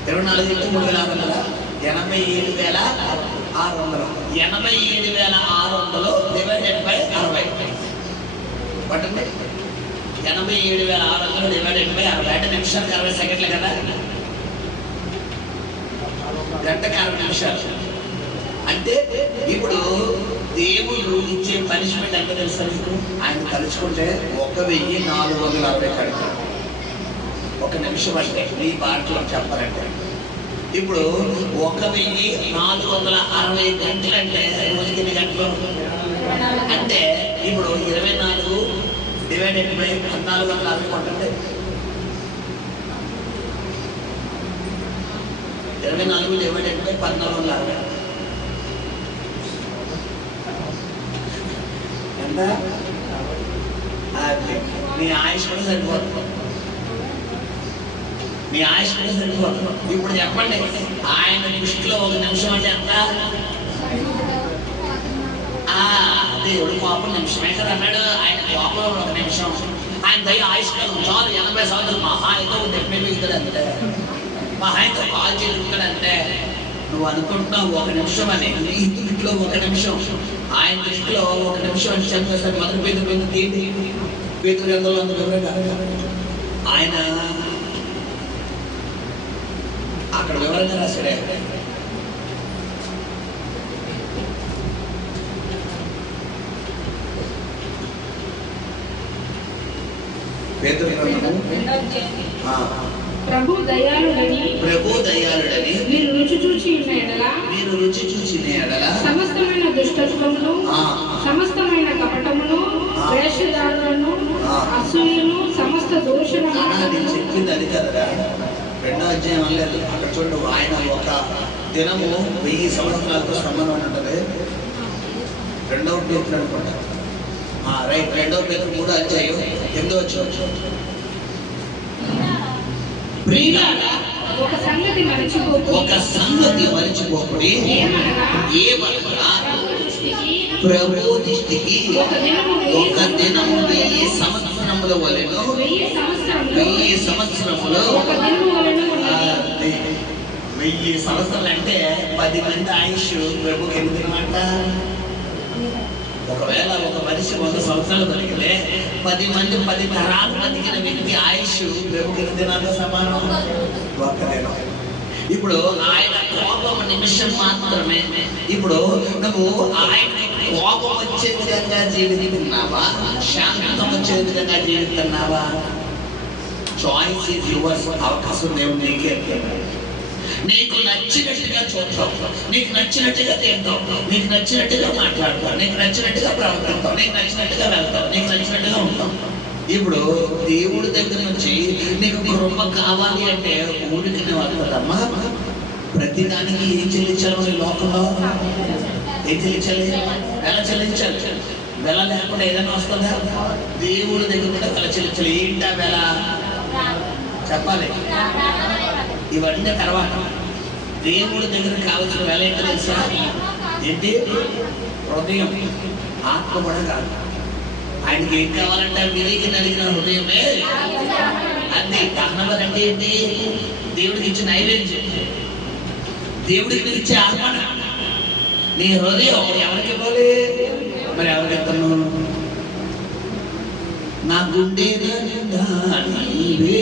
24 into 3600 87,600. 87,600 divided by 60. 47,600 divided by 60 నిమిషాలకు 60 సెకండ్లు కదా, గంటకు 60 నిమిషాలు. అంటే ఇప్పుడు దేవుడు ఇచ్చే పనిష్మెంట్ అంటే తెలుసా మీకు? ఆయన తలుచుకుంటే 1460 కడతాడు ఒక నిమిషం. అంటే మీ భారతలో చెప్పాలంటే ఇప్పుడు 1460 గంటలు అంటే రోజుకి ఎన్ని గంటలు? అంటే ఇప్పుడు 24 డివైడెడ్ బై 1460 కొట్టండి. 24 డివైడెడ్ బై 1460 ఎంత? నీ ఆయుష్ కూడా సరిపోతుంది, నీ ఆయుష్ కూడా సరిపోతుంది. ఇప్పుడు చెప్పండి, ఆయన దృష్టిలో ఒక నిమిషం అంటే ఎంత? దేవుడు కోపం నిమిషమే కదా అన్నాడు. ఆయన కోపంలో ఒక నిమిషం, ఆయన దయ ఆయుష్ కాలం చాలు 80 సంవత్సరాలు. మహా అయితే డెఫినెట్లీ ఇక్కడ అంతే, మహా అయితే కాల్ చేయడం ఇక్కడ అంతే. నువ్వు అనుకుంటున్నావు ఒక నిమిషం అని, నీ దృష్టిలో ఒక నిమిషం, ఆయన దృష్టిలో ఒక నిమిషం అని చెప్పేస్తాడు. మొదటి పేతురు గ్రంథంలో అంత వివరంగా ఆయన అక్కడ వివరంగా రాశాడే. పేతురు గ్రంథము ప్రభు దయాళుడని మీరు రుచి చూచి ఎడల సమస్తమైన దుష్టత్వమును సమస్తమైన కపటమును వేషధారులను అసూయను సమస్త దోషమును. నేను చెప్పింది అది కదరా, 2వ అధ్యాయం అనలేదు. అక్కడ చూడు, ఆయన ఒక దినము 1000 సంవత్సరాలతో సంబంధం ఉంటుంది. 2వ పేతురు అనుకుంటా, రైట్, 2వ పేతురు 3వ అధ్యాయం 8వ వచనం. ఒక సంగతి మరిచిపోకుడి, ఏమనగా ప్రభు దృష్టికి ఒక దినము 1000 సంవత్సరముల వలెను, 1000 సంవత్సరములు. 1000 సంవత్సరాలు అంటే 10 మంది ఆయుష్ ప్రభుకి ఎందుకంట. ఒకవేళ ఒక మనిషి 100 సంవత్సరాలు బతికితే 10 మంది 10 తరాలు బతికిన వ్యక్తి ఆయుష్ ప్రభుకి ఎన్ని దినాల్లో సమానం? ఒక్క దినం. ఇప్పుడు ఆయన కోపం నిమిషం మాత్రమే. ఇప్పుడు నువ్వు ఆయన కోపం వచ్చే విధంగా జీవిస్తున్నావా, శాంతం వచ్చే విధంగా జీవిస్తున్నావా? Choice is yours. అవకాశం దేవుడు నీకే. నీకు నచ్చినట్టుగా చూస్తావు, నీకు నచ్చినట్టుగా తింటావు, నీకు నచ్చినట్టుగా మాట్లాడతావు, నీకు నచ్చినట్టుగా ప్రవర్తిస్తావు, నీకు నచ్చినట్టుగా వెళ్తావు, నీకు నచ్చినట్టుగా ఉంటావు. ఇప్పుడు దేవుడి దగ్గర నుంచి నీకు కృప కావాలి అంటే ఊరికి వస్తుందమ్మా. ప్రతిదానికి ఏం చెల్లించాలి ఈ లోకంలో? ఏం చెల్లించాలి? వెల చెల్లించాలి. వెల లేకుండా ఏదైనా వస్తుందా? దేవుడి దగ్గర కూడా వెల చెల్లించాలి. ఏంటా వెల చెప్పాలి? ఇవన్నీ తర్వాత. దేవుడి దగ్గర కావాల్సిన వెల ఏంటో తెలుసా? ఏంటి? హృదయం, ఆత్మ కూడా కాదు. ఆయనకి ఏం కావాలంటే విరిగి నలిగిన హృదయమే. అది దహనబలి అంటే ఏంటి? దేవుడికి ఇచ్చిన నైవేద్యం, దేవుడికి మీరు ఇచ్చే అర్పణ. నీ హృదయం ఎవరికి ఇవ్వాలి? మరి ఎవరికి ఇస్తాను? నా గుండె నీవే,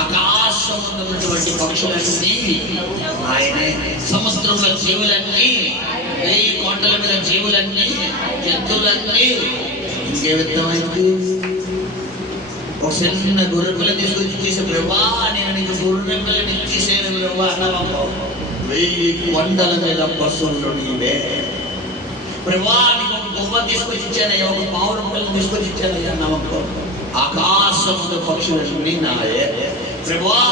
ఆకాశం ఉన్నటువంటి పక్షులన్నీ ఆయనే, సముద్రంలో జీవులన్నీ, 1000 కోటల మీద జీవులన్నీ, జంతువులన్నీ. ఇంకే విధమైంది? ఒక చిన్న గొర్రెపిల్ల తీసుకొచ్చి చేసే, ప్రభా నేను నీకు గొర్రెపిల్లని ఇచ్చేసాను ప్రభా అన్నావా? 1000 కొండల మీద పశువులు నీవే. ప్రభువా నీకు ఒక గొప్ప తీసుకొచ్చి ఇచ్చానయ్యా, ఒక పావురం పిల్లలు తీసుకొచ్చి ఇచ్చానయ్యా. నమ్మకం ఆకాశముందు పక్షులన్నీ నాయే. ప్రభువా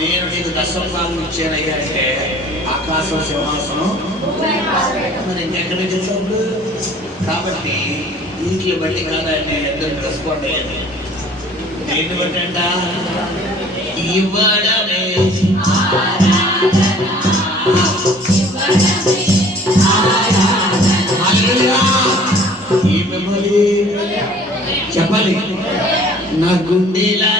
నేను నీకు దశభాగం ఇచ్చానయ్యా అంటే ఆకాశం సింహాసనం మరి ఇంకెక్కడ చేసాడు. కాబట్టి వీటిని బట్టి కాదండి ఎంతో తెలుసుకోండి. దేన్ని బట్టి అంట ఇవ్వడమే చెప్పాలి. నా గుండెలా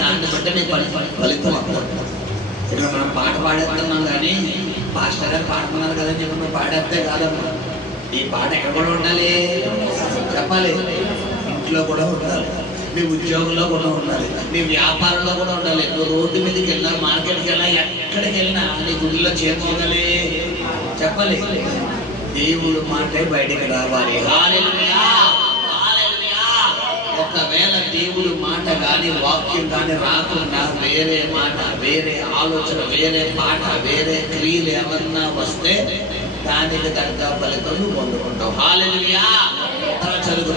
దాన్ని బట్టి నేను ఫలితం ఇక్కడ మనం పాట పాడేస్తున్నాం కానీ పాస్టర్ గారు పాడుతున్నారు కదని చెప్పి మనం పాడేస్తే కాదమ్మా. ఈ పాట ఎక్కడ కూడా ఉండాలి చెప్పాలి. ఇంట్లో కూడా ఉండాలి, నీ ఉద్యోగంలో కూడా ఉండాలి, నీ వ్యాపారంలో కూడా ఉండాలి. నువ్వు రోడ్డు మీదకి వెళ్ళినా, మార్కెట్కి వెళ్ళినా, ఎక్కడికి వెళ్ళినా నీ గుడిలో చేరుకోవాలి చెప్పాలి. దేవుడు మాటే బయటికి రావాలి. హల్లెలూయా. ఒకవేళ దేవుడు మాట కానీ వాక్యం కానీ రాకుండా వేరే మాట, వేరే ఆలోచన, వేరే పాట, వేరే క్రియలు ఏమన్నా వస్తే దానికి తగ్గ ఫలితం పొందుకుంటావు. హల్లెలూయా. చదువు.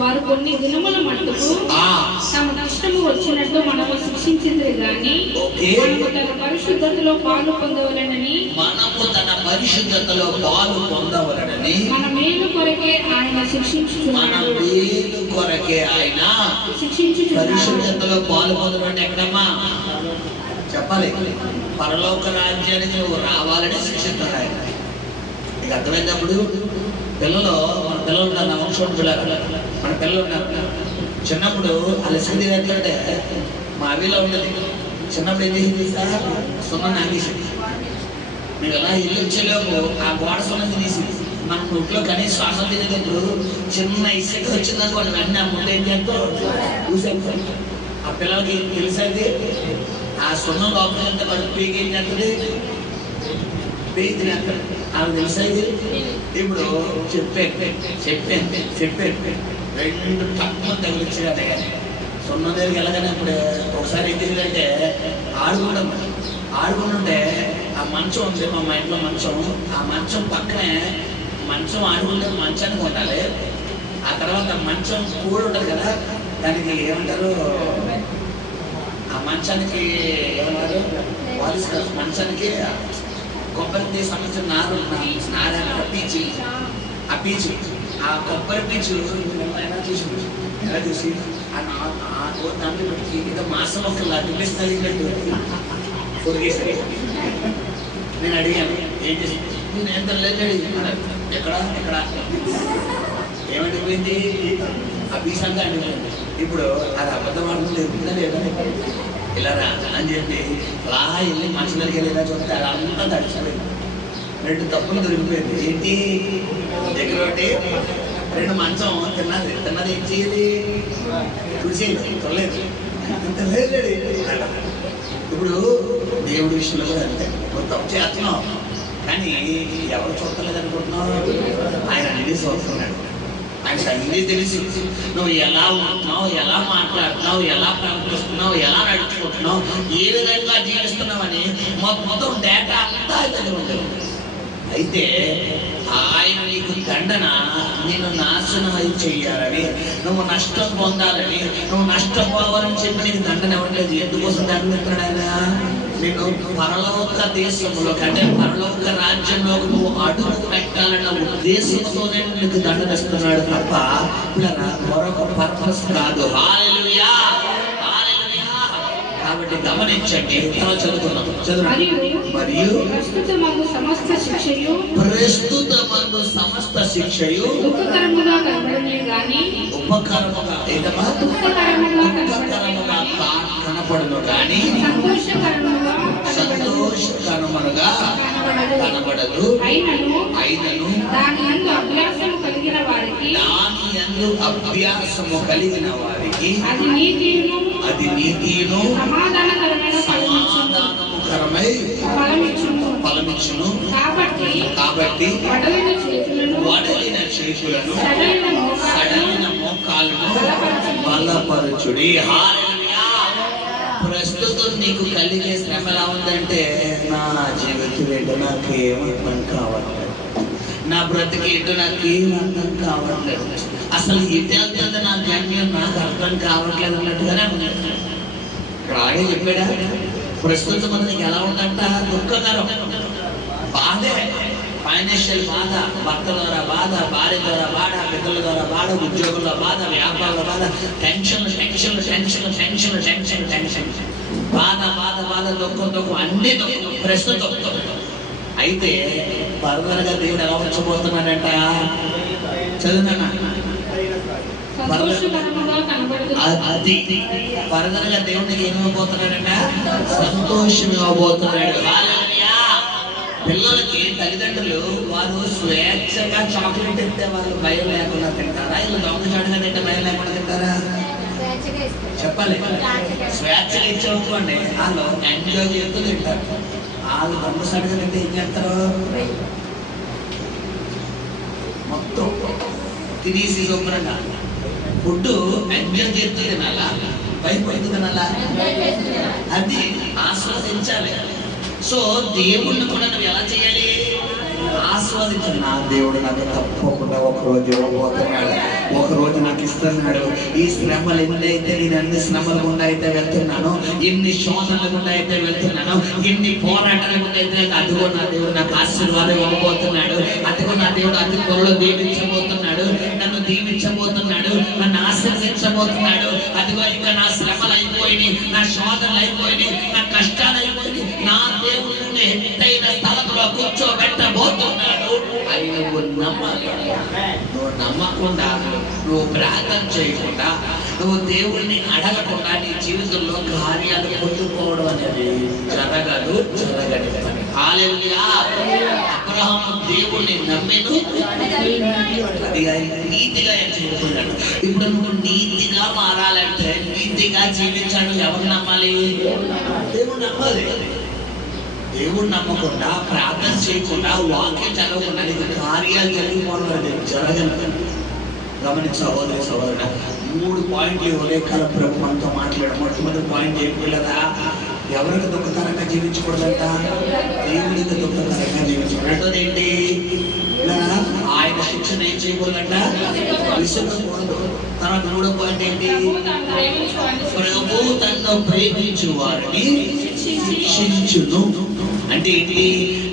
వారు కొన్ని దినముల మట్టుకు తమ ఇష్టము వచ్చినట్టు మనము శిక్షించింది గాని మనము తన పరిశుద్ధతలో పాలు పొందవలనని మన మేలు కొరకే ఆయన శిక్షించుచున్నాడు. పరిశుద్ధతలో పాలు పొందడం ఎక్కడమ్మా చెప్పాలి. పరలోక రాజ్యానికి నువ్వు రావాలని శిక్షిస్తాడు ఆయన. నీకు అర్థమైనప్పుడు పిల్లలు, మన పిల్లలు ఉన్నారు, నా వంశం పిల్లలు, మన పిల్లలు ఉన్నారు. చిన్నప్పుడు వాళ్ళ స్థితి ఏంటంటే మా అవిలో ఉండదు. చిన్నప్పుడు ఏం చేసింది సార్, సున్నం నాగేసింది. మేము ఎలా ఇల్లు వచ్చేలోపు ఆ గోడ సున్నం తీసింది. మన ఇంట్లో కనీసం శ్వాస తినేటప్పుడు చిన్న ఇసుక వచ్చిందనుకోండి, వెంటనే ఆ ముందు ఏం చేస్తాం చూసాను. ఆ పిల్లలకి తెలిసేది ఆ సున్నం లోపల వాడు పీకి ఏం చేస్తుంది, పీకి తినేస్తాడు. వాళ్ళకి తెలిసేది. ఇప్పుడు చెప్పాను 2 తక్కువ తగిలించాడు. సున్నం దగ్గరికి వెళ్ళగానే ఇప్పుడు ఒకసారి ఏం తెలియదంటే ఆడుకుంటుంటే ఆ మంచం ఉంది, మా ఇంట్లో మంచం. ఆ మంచం పక్కనే మంచం ఆడుకుంటే మంచానికి ఉండాలి. ఆ తర్వాత మంచం కూడ ఉంటుంది కదా, దానికి ఏమంటారు, ఆ మంచానికి ఏమన్నారు వాయిస్, మంచానికి కొబ్బరికి సంబంధించిన నారు పీచు, ఆ పీచు, ఆ కొబ్బరి పీచు ఎలా చూసి ఆ దాంట్లో పెట్టి ఇంకా మాసం ఒక డిప్రెస్ తగిలినట్టు పొడిగేసరి. నేను అడిగాను ఏం చేసి, నేను ఎంత లేదు అడిగాను. ఎక్కడ ఏమడిపోయింది, ఆ పీస్ అంతా అడిగిపోయింది. ఇప్పుడు అది అబద్ధం ఆడుతుంది ఎదుగుతుందా లేదా ఇలా రా అని చెప్పి అలా వెళ్ళి మనుషుల దగ్గర ఇలా చూస్తే అదంతా తడిచిపోయింది. 2 తప్పులు దొరికిపోయింది. ఏంటి దగ్గర ఒకటి 2 మంచం తిన్నది ఏం చేయాలి, చూసేది తొలలేదు. ఇప్పుడు దేవుడి విషయంలో కూడా అంతే. నువ్వు తప్పు చేస్తున్నావు కానీ ఎవరు చూడలేదు అనుకుంటున్నావు, ఆయన అన్ని చూస్తున్నాడు. ఆయనకు అన్నీ తెలుసు. నువ్వు ఎలా ఉంటున్నావు, ఎలా మాట్లాడుతున్నావు, ఎలా ప్రవర్తిస్తున్నావు, ఎలా నడుచుకుంటున్నావు, ఏ విధంగా జీవిస్తున్నావు అని మొత్తం డేటా అంతా ఆయన దగ్గర ఉంటుంది. అయితే ఆయన నీకు దండన నేను నాశనం అయి చెయ్యాలని, నువ్వు నష్టం పొందాలని, నువ్వు నష్టపోవాలని చెప్పి నీకు దండన ఇవ్వట్లేదు. ఎందుకోసం దండన ఇస్తున్నాడు ఆయన? నేను పరలోక దేశంలో అంటే పరలోక రాజ్యంలోకి నువ్వు అడుగు పెట్టాలన్న ఉద్దేశంతోనే నీకు దండన ఇస్తున్నాడు తప్ప మరొక పర్పస్ కాదు. హల్లెలూయా, హల్లెలూయా. కాబట్టి గమనించండి. చదువుతున్నాం. మరియు ప్రస్తుతమందు సమస్త శిక్షయు దుఃఖకరముగా కనబడునే గాని ఉపకరముగా కనపడును గాని సంతోషకరముగా కనబడదు. అయినను దాని యందు అభ్యాసము కలిగిన వారికి అది నీతియును సమాధానకరమై ఫలమిచ్చును. కాబట్టి వడలిన చేతులను సడలిన మోకాలను బలపరచుడి. హల్లెలూయా. ప్రస్తుతం నీకు కలిగే శ్రమ ఎలా ఉందంటే, నా జీవితం ఏంటో నాకు ఏమర్థం కావట్లేదు, నా బ్రతికేంటో నాకు ఏం అర్థం కావట్లేదు, అసలు ఎటు వెళ్తుందో నా గమ్యం నాకు అర్థం కావట్లేదు అన్నట్టుగానే ఉంది. రాగే చెప్పాడా? ప్రస్తుతం నీకు ఎలా ఉందంట? దుఃఖకరం, బాధే, ఫైనాన్షియల్ బాధ, భర్త ద్వారా బాధ, భార్య ద్వారా బాధ, బిడ్డల ద్వారా బాధ, ఉద్యోగంలో బాధ, వ్యాపారంలో బాధ, tension tension tension tension tension tension, బాధ బాధ బాధ, దుఃఖం అన్ని దుఃఖం ప్రస్తుతం. అయితే పరదనగా దేవుడు ఎలా ఉంచబోతున్నాడంట? చదువునా? అది పరదనగా దేవుడికి ఏమివ్వబోతున్నాడంట? సంతోషం ఇవ్వబోతున్నాడు. పిల్లలకి తల్లిదండ్రులు వారు స్వేచ్ఛగా చాక్లెట్ ఇస్తే వాళ్ళు భయం లేకుండా తింటారా? ఇలా దొంగచాటుగా తింటే భయం లేకుండా తింటారా? చెప్పాలి. స్వేచ్ఛగా ఇచ్చామనుకోండి, వాళ్ళు ఎంజాయ్ చేస్తూ తింటారు. వాళ్ళు దొంగచాటుగా తింటే ఏం చేస్తారు? మొత్తం తినేసి శుభ్రంగా ఫుడ్ ఎంజాయ్ చేస్తూ తినాలా, భయపడుతూ తినాలా? అది ఆస్వాదించాలి. సో దేవుణ్ణి కూడా నువ్వు ఎలా చేయాలి? ఆస్వాదించాలి. నా దేవుడు నాకు తప్పకుండా ఒకరోజు ఇవ్వబోతున్నాడు, ఒకరోజు నాకు ఇస్తున్నాడు. ఈ శ్రమలు ఎన్నైతే, నేను అన్ని శ్రమల గుండా అయితే వెళ్తున్నాను, ఎన్ని శోధనల గుండా అయితే వెళ్తున్నాను, ఎన్ని పోరాటాల గుండా అయితే, అదిగో నా దేవుడు నాకు ఆశీర్వాదం ఇవ్వబోతున్నాడు, అదిగో నా దేవుడు అతి త్వరలో దీవించబోతున్నాడు, నన్ను దీవించబోతున్నాడు, నన్ను ఆశీర్వదించబోతున్నాడు. అదిగో ఇంకా నా శ్రమలు అయిపోయినాయి, నా శోధనలు అయిపోయినాయి, నా కష్టాలు అయిపోయినాయి, నా దేవుడిని ఎత్తైన స్థలంలో కూర్చోబెట్టబోతున్నాడు అని నువ్వు నమ్మాలి. నువ్వు నమ్మకుండా, నువ్వు ప్రార్థన చేయకుండా, నువ్వు దేవుడిని అడగకుండా నీ జీవితంలో కార్యాలు పొందుకోవడం అనేది జరగదు, జరగని పని. హల్లెలూయా. అబ్రహాము దేవుడిని నమ్మెను, అది ఆయన నీతిగా ఎంచుకున్నాడు. ఇప్పుడు నువ్వు నీతిగా మారాలంటే, నీతిగా జీవించాడు ఎవరు నమ్మాలి? దేవుడు నమ్మాలి. దేవుడు నమ్మకుండా, ప్రార్థన చేయకుండా, వాక్యం చదవకుండా నీకు కార్యాలు జరిగిపోవడం జరగదు. గమనించి సహోదరి సహోదరుడు, 3 పాయింట్లు ఉదయకాల ప్రభు మనతో మాట్లాడడం. మొట్టమొదటి పాయింట్ ఏంటి కదా? ఎవరికి దుఃఖకరంగా జీవించకూడదంట? దేవుడికి దుఃఖకరంగా జీవించకూడదు. రెండోది ఏంటి? ఆయన శిక్షణ ఏం చేయకూడదంట? విసుగకూడదు. తర్వాత 3వ పాయింట్ ఏంటి? ప్రభు తనను ప్రేమించు వారిని శిక్షించును. అంటే ఏంటి?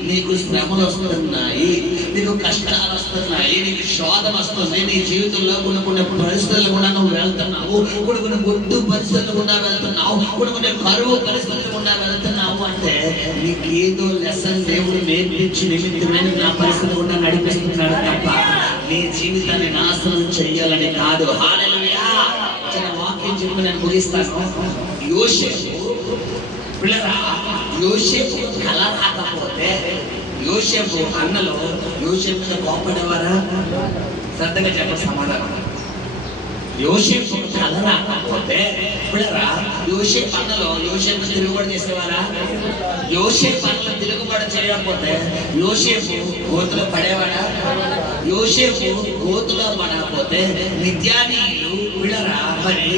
నీకు శ్రమలు వస్తున్నాయి, నీకు కష్టాలు వస్తున్నాయి, నీకు శోధన వస్తుంది, నీ జీవితంలో కొన్ని పరిస్థితులు కూడా నువ్వు వెళ్తున్నావు, కొన్ని గుడ్డు పరిస్థితులు కూడా వెళ్తున్నావు, కొన్ని కరువు పరిస్థితులు కూడా వెళ్తున్నావు అంటే నీకు ఏదో లెసన్ దేవుడు నేర్పించి నిమిత్తమైన నా పరిస్థితి కూడా నడిపిస్తున్నాడు తప్ప నీ జీవితాన్ని నాశనం చెయ్యాలని కాదు. హల్లెలూయా. చిన్న వాక్యం చెప్పి నేను ముగిస్తాను. యోసేపు పిల్లరా, యోసేపు కల రాకపోతే, యోసేపు అన్నలో యోసేపు మీద కోపడేవారా? శ్రద్ధగా చెప్ప సమాధానం. యోసేపు కల రాకపోతే పిల్లరా, యోసేపు అన్నలో యోసేపు తిరుగుబాటు చేసేవారా? యోసేపు అన్నలో తిరుగుబాటు చేయకపోతే యోసేపు గోతులో పడేవాడా? యోసేపు గోతులో పడకపోతే మిద్యానీయులు పిల్లరా మరి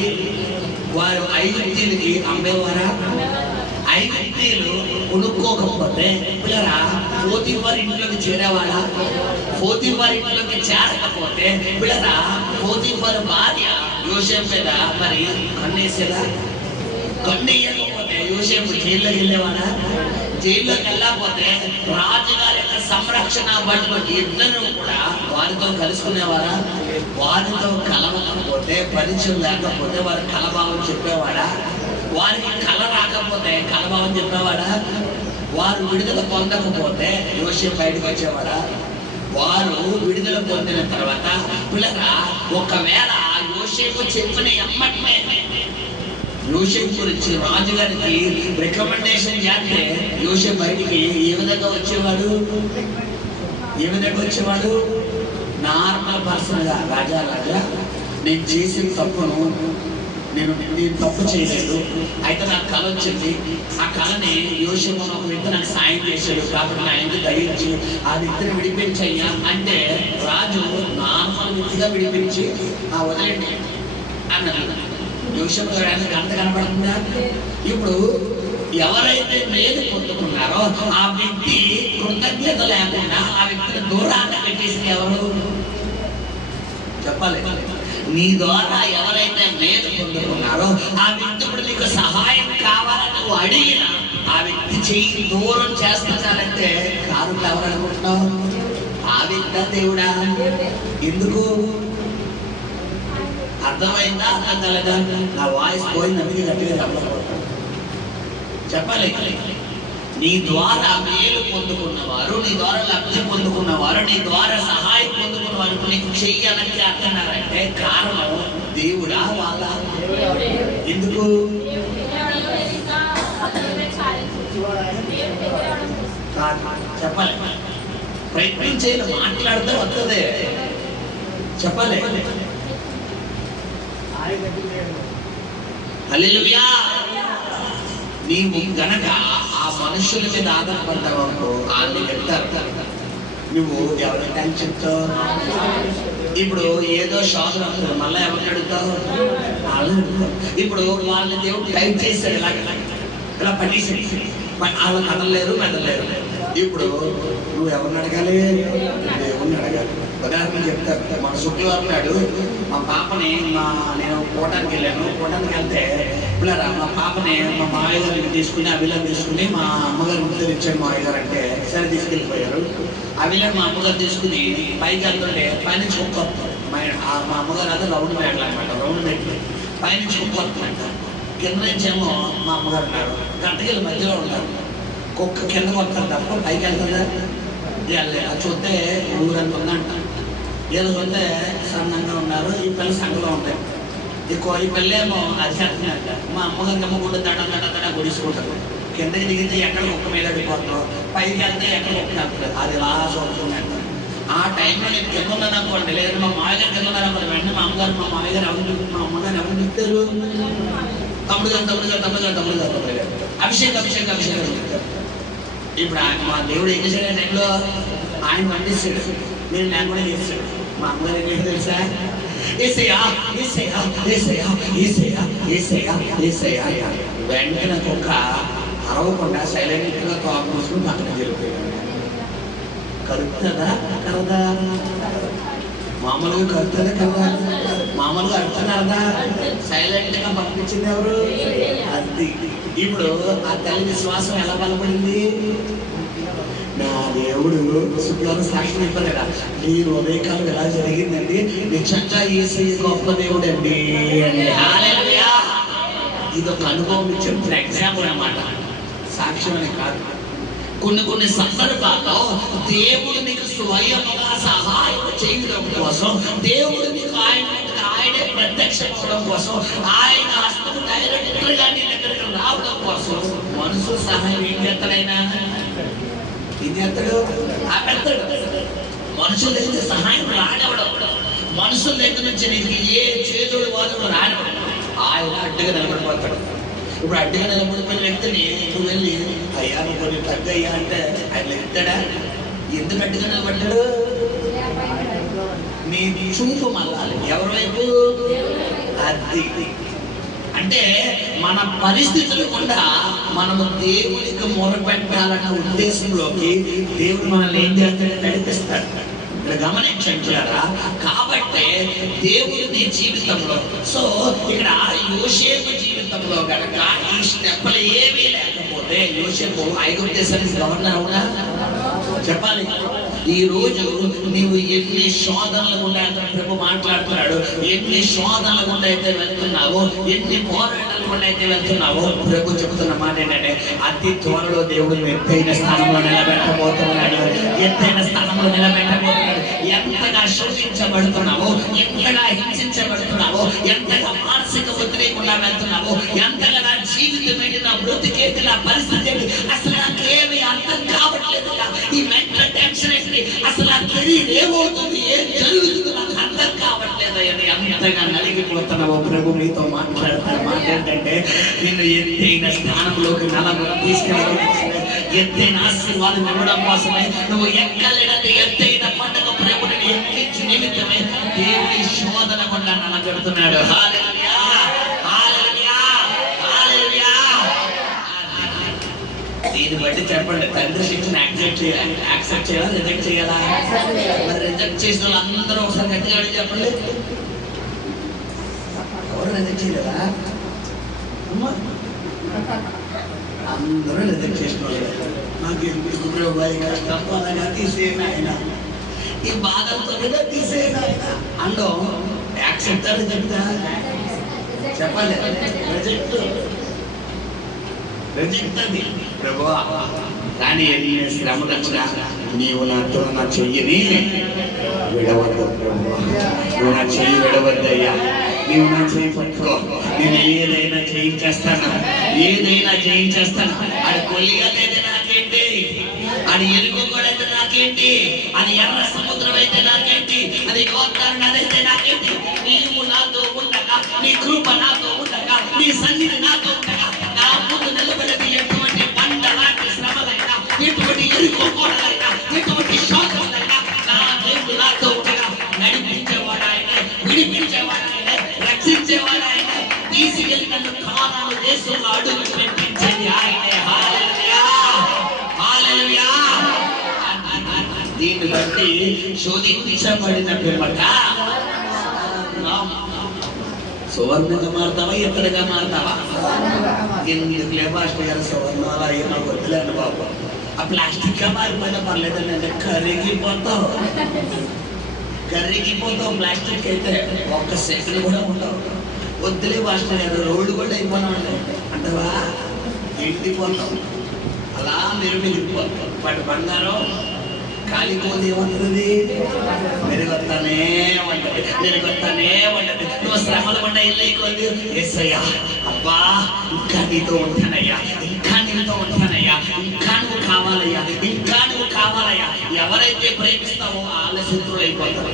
వారు ఐగుప్తీయులకి అమ్మేవారా? ఐగుప్తీయులు కొనుక్కో పొందుకోకపోతే పిల్లరా పోతీఫర్ ఇంట్లోకి చేరేవాడా? పోతీఫర్ ఇంట్లోకి చేరకపోతే పిల్లరా పోతీఫర్ భార్య యోసేపు మీద మరి కన్నేసేదా? కన్నేయకపోతే యోసేపు జైల్లోకి వెళ్ళేవాడా? జైల్లోకి వెళ్ళకపోతే రాజుగారి యొక్క సంరక్షణ బట్టి ఇద్దరు కూడా వారితో కలుసుకునేవారా? వారితో కలవకపోతే, పరిచయం లేకపోతే వారి కలభావం చెప్పేవాడా? వారికి కళ రాకపోతే కలభావం చెప్పేవాడా? వారు విడుదల పొందకపోతే యోసేపు బయటకు వచ్చేవాడా? వారు విడుదల పొందిన తర్వాత పిల్లగా ఒకవేళ యోసేపు చెప్పిన ఎమ్మటనే యోసేపు గురించి రాజుగారికి రికమెండేషన్ చేస్తే యోసేపు బయటికి ఏ విధంగా వచ్చేవాడు? నార్మల్ పర్సన్ గా, రాజా నేను చేసిన తప్పును నేను తప్పు చేయలేదు, అయితే నాకు కళ వచ్చింది, ఆ కళని యోసేపు ఒక వ్యక్తి నాకు సాయం చేశాడు కాబట్టి నా ఎందుకు దయించి ఆ వ్యక్తిని విడిపించయ్యా అంటే రాజు నార్మల్ వ్యక్తిగా విడిపించి ఆ వదిలేండి అన్నది. యోసేపు గారికి అంత కనపడుతుందా? ఇప్పుడు ఎవరైతే మేలు పొందుకున్నారో ఆ వ్యక్తి కృతజ్ఞత లేకుండా ఆ వ్యక్తిని దూరాన్ని పెట్టేసింది ఎవరు? చెప్పాలి. నీ ద్వారా ఎవరైతే మేలు పొందుకున్నారో ఆ వ్యక్తి ఇప్పుడు నీకు సహాయం కావాలని నువ్వు అడిగిన ఆ వ్యక్తి చెయ్యి దూరం చేస్తానంటే కాదు ఎవరు అనుకుంటున్నావు? ఆ వ్యక్తి దేవుడా? ఎందుకు అర్థమైందా? అర్థం కలదా? నా వాయిస్ పోయింది, అందుకే గట్టిగా చెప్పాలి. నీ ద్వారా మేలు పొందుకున్నవారు, నీ ద్వారా లబ్ధి పొందుకున్నవారు, నీ ద్వారా సహాయం పొందుకున్నవారు నీకు చెయ్యాలని అంటున్నారంటే కారణం దేవుడా వాళ్ళ? ఎందుకు? చెప్పాలి. ప్రయత్నం చేయాలి, మాట్లాడితే వస్తుంది. చెప్పాలి. హల్లెలూయా. నీవు గనక ఆ మనుషుల మీద ఆధారపడ్డావు వాళ్ళు చెప్తారు, నువ్వు ఎవరికి థ్యాంక్స్ చెప్తావు? ఇప్పుడు ఏదో షాక్ వస్తుంది, మళ్ళీ ఎవరిని అడుగుతావు? ఇప్పుడు వాళ్ళని దేవుడు టైప్ చేశాడు, ఇలా పట్టేసాడు, వాళ్ళు కదలలేరు మెదలేరు. ఇప్పుడు నువ్వు ఎవరిని అడగాలి? దేవుణ్ణి అడగాలి. ఉదాహరణ చెప్తారు, మన శుక్రవారం నాడు మా పాపని నేను కోటానికి వెళ్తే పిల్లరా మా పాపని మా మామయ్య గారికి తీసుకుని ఆ విలన్ తీసుకుని మా అమ్మగారు ముద్దు ఇచ్చాడు మామయ్య గారు అంటే సరే తీసుకెళ్ళిపోయారు. ఆ విలన్ మా అమ్మగారు తీసుకుని పైకి వెళ్తుంటే పైనుంచి కుక్క మా అమ్మగారు అదే రౌండ్ మేడలు అనమాట, రౌండ్ మేడలు పైనుంచి కుక్క వస్తుందంట. కింద నుంచేమో మా అమ్మగారు ఉన్నారు, గంటకెళ్ళి మధ్యలో ఉంటారు. కుక్క కింద వస్తారు తప్ప పైకి వెళ్తుందా? అది చూస్తే ఊరంత ఉందంట. ఏదో చూస్తే సన్నంగా ఉన్నారు, ఈ పిల్లలు సంఘలో ఉంటాయి. ఈ పిల్లేమో అది చేస్తుందంట. మా అమ్మగారికి అమ్మ కూడా తడ గుడిసుకుంటారు. కిందకి దిగితే ఎక్కడ కుక్క మీద పడిపోతాం, పైకి వెళ్తే ఎక్కడ కుక్క వెళ్తుంది, అది ఇలా చూస్తుందంట. ఆ టైంలో నేను కింద ఉన్నాను అనుకోండి, లేదు మా మామయ్యగారు కింద ఉన్నారు అనుకోండి, వెంటనే మా అమ్మగారు మా మామయ్యగారు మా అమ్మగారు ఎవరు చెప్తారు? తమ్ముడు గారు అభిషేకం చెప్తారు. ఇప్పుడు ఆయన మా దేవుడు ఏం చేశాడు? ఆ టైంలో ఆయన పండిస్తాడు, నేను లేకుండా చేస్తాడు. మా అమ్మగారు ఏం చేశాడు తెలుసా? వెంటనే కుక్క అరవకుండా సైలెంట్ గా కాపు మూసుకుని పక్కన వెళ్ళిపోయాడు. కలుపుతుందా కలదా? మామూలుగా కలుపుతుందా కదా? మామూలుగా అడుగుతున్నారదా? సైలెంట్ గా పంపించింది ఎవరు? అది. ఇప్పుడు ఆ తల్లి విశ్వాసం ఎలా బలపడింది? నా దేవుడు శుక్రవారం సాక్షి చెప్పలేదా? ఈ ఉదయకాలం ఎలా జరిగిందండి? నిజంగా యేసయ్య గొప్ప దేవుడు అండి. ఇది ఒక అనుభవం చెప్తున్న ఎగ్జాంపుల్ అన్నమాట, సాక్ష్యం అని కాదు. కొన్ని సందర్భాల్లో దేవుడు నీకు స్వయంగా సహాయం చేయడం కోసం, దేవుడు నీకు ఆయనే ప్రత్యక్షమవడం కోసం, ఆయన హస్తం డైరెక్టర్ గా నీ దగ్గరికి రావడం కోసం మనుషులు సహాయం ఏం చేస్తాడైనా? ఇది ఎత్తడు పెడతాడు. మనుషుల దగ్గర సహాయం రానివ్వడం, మనుషుల దగ్గర నుంచి నీకు ఏ చేతుడు వాదుడు రానివ్వడం. ఆయన అడ్డుగా నిలబడిపోతాడు. ఇప్పుడు అడ్డుగా నిలబడిపోయిన వ్యక్తిని నువ్వు వెళ్ళి అయ్యా నువ్వు కొన్ని తగ్గయ్యా అంటే ఆయన ఎత్తాడా? ఎందుకు అడ్డుగా నిలబడ్డాడు? నీ చూపు మళ్ళాలి ఎవరి వైపు? అది అంటే మన పరిస్థితులు కూడా మనము దేవునికి మొరపెట్టాలన్న ఉద్దేశంలోకి దేవుడు మనల్ని ఏం చేస్తాడో నడిపిస్తాడు. ఇక్కడ గమనించారా? కాబట్టి దేవుడు నీ జీవితంలో, సో ఇక్కడ యోసేపు జీవితంలో కనుక ఈ స్టెప్పులు ఏమీ లేకపోతే, యోసేపు ఐగుప్తు దేశానికి గవర్నర్ అవునా? చెప్పాలి. ఈ రోజు నీవు ఎన్ని శోధనల గుండా ప్రభు మాట్లాడుతున్నాడు, ఎన్ని శోధనల గుండా అయితే వెళ్తున్నావో, ఎన్ని పోరాటాల గుండా అయితే వెళ్తున్నావో, ప్రభు చెబుతున్న మాట ఏంటంటే అతి త్వరలో దేవుడు ఎత్తైన స్థానంలో నిలబెట్టబోతున్నాడు. ఎత్తైన స్థానంలో నిలబెట్టబోతున్నాడు. ఎంతగా శోషించబడుతున్నావో, ఎంతగా హింసించబడుతున్నావో, ఎంతగా మానసిక ఒత్తిడి గుండా వెళ్తున్నావో, ఎంతగా నా జీవితం ఏంటి, నా బ్రతికేంటి, నా పరిస్థితి ఏంటి, అసలు నాకేమీ అర్థం కావట్లేదు, ఈ మెంటల్ టెన్షన్ ఏంటి, అసలు ఆ కెరీర్ ఏమవుతుంది, ఏం జరుగుతుంది నాకు అర్థం కావట్లేదు అని ఎంతగా నలిగిపోతున్నావో ప్రభు నీతో మాట్లాడుతున్న మాట ఏంటంటే నిన్ను ఎత్తైన స్థానంలోకి తీసుకెళ్ళడం కోసమే, ఎత్తైన ఆశీర్వాదం ఇవ్వడం కోసమే, నువ్వు ఎక్కలేనది ఎత్తైన పండుగ ప్రభుని ఎక్కించి నిమిత్తమే దేవుడి శోధన గుండా నలగడుతున్నాడు. హల్లెలూయా, హల్లెలూయా, హల్లెలూయా. దీన్ని బట్టి చెప్పండి, తండ్రి శిక్షణ యాక్సెప్ట్ చేయాలా రిజెక్ట్ చేయాలా? మరి రిజెక్ట్ చేసిన వాళ్ళందరూ ఒకసారి గట్టిగా చెప్పండి. ఎవరు రిజెక్ట్ చేయలేదా? అందరూ రిజెక్ట్ చేసిన వాళ్ళు. నాకు ఎందుకు కష్టంగా తీసేయను ఆయన, ఈ బాధలతో తీసేయను ఆయన అండో. యాక్సెప్టా రిజెక్టా? చెప్పాలి. రిజెక్ట్ అది ప్రభువా. కానీ ఎన్ని శ్రమలు వచ్చినా నీవు నాతో నా చెయ్యిని విడవద్దు ప్రభువా, నువ్వు నా చెయ్యి విడవద్దయ్యా, నీవు నా చెయ్యి పట్టుకో, నేను ఏదైనా చేయించేస్తాను, ఏదైనా చేయించేస్తాను. అది కొలిగా అయితే నాకేంటి, అది ఎరుగు కూడా అయితే నాకేంటి, అది ఎర్ర సముద్రం అయితే నాకేంటి, అది గోదావరి నది అయితే నాకేంటి. నీవు నాతో ఉండగా, నీ కృప నాతో ఉండగా, నీ సన్నిధి నాతో ఉండగా, నా ముందు నిలబడేది ఎటువంటి బండ లాంటి శ్రమలైనా, ఎటువంటి ఎరుకోకూడదైనా, ఎటువంటి శోధనలైనా నా దేవుడు నాతో ఉండగా నడిపించేవాడాయన, విడిపించేవాడాయన, రక్షించేవాడాయన, తీసుకెళ్ళి నన్ను కానాను దేశంలో అడుగు పెట్టించేది ఆయనే. హల్లెలూయా, హల్లెలూయా. దీన్ని బట్టి శోధించబడిన పిమ్మట సువర్ణంగా మారుతావా, ఎక్కడగా మారుతావా? ఎందుకు లేపాస్ట్ గారు సువర్ణాలు అయ్యి నాకు వద్దులేండి బాబు, ఆ ప్లాస్టిక్ గా మారిపోయినా పర్లేదండి అంటే కరిగిపోతావు, ప్లాస్టిక్ అయితే ఒక్క సెకండ్ కూడా ఉండవు. వద్దులే పాస్టర్ గారు రోడ్డు కూడా అయిపోయినా అంటవా, ఎండిపోతావు, అలా మెరుగుపోతావు. బట్ బంగారం కాలిపోతే ఏమంటుంది, మెరుగొస్తానే ఉంటది, మెరుగొస్తానే ఉంటది. నువ్వు శ్రమలు కూడా వెళ్ళేకొద్ది యేసయ్యా, అబ్బా ఇంకా నీతో ఉంటానయ్యా, ఇంకా నీతో ఉంటానయ్యా, ఇంకా నువ్వు కావాలయ్యా, ఇంకా నువ్వు కావాలయ్యా. ఎవరైతే ప్రేమిస్తావో వాళ్ళ శత్రువులు అయిపోతారు,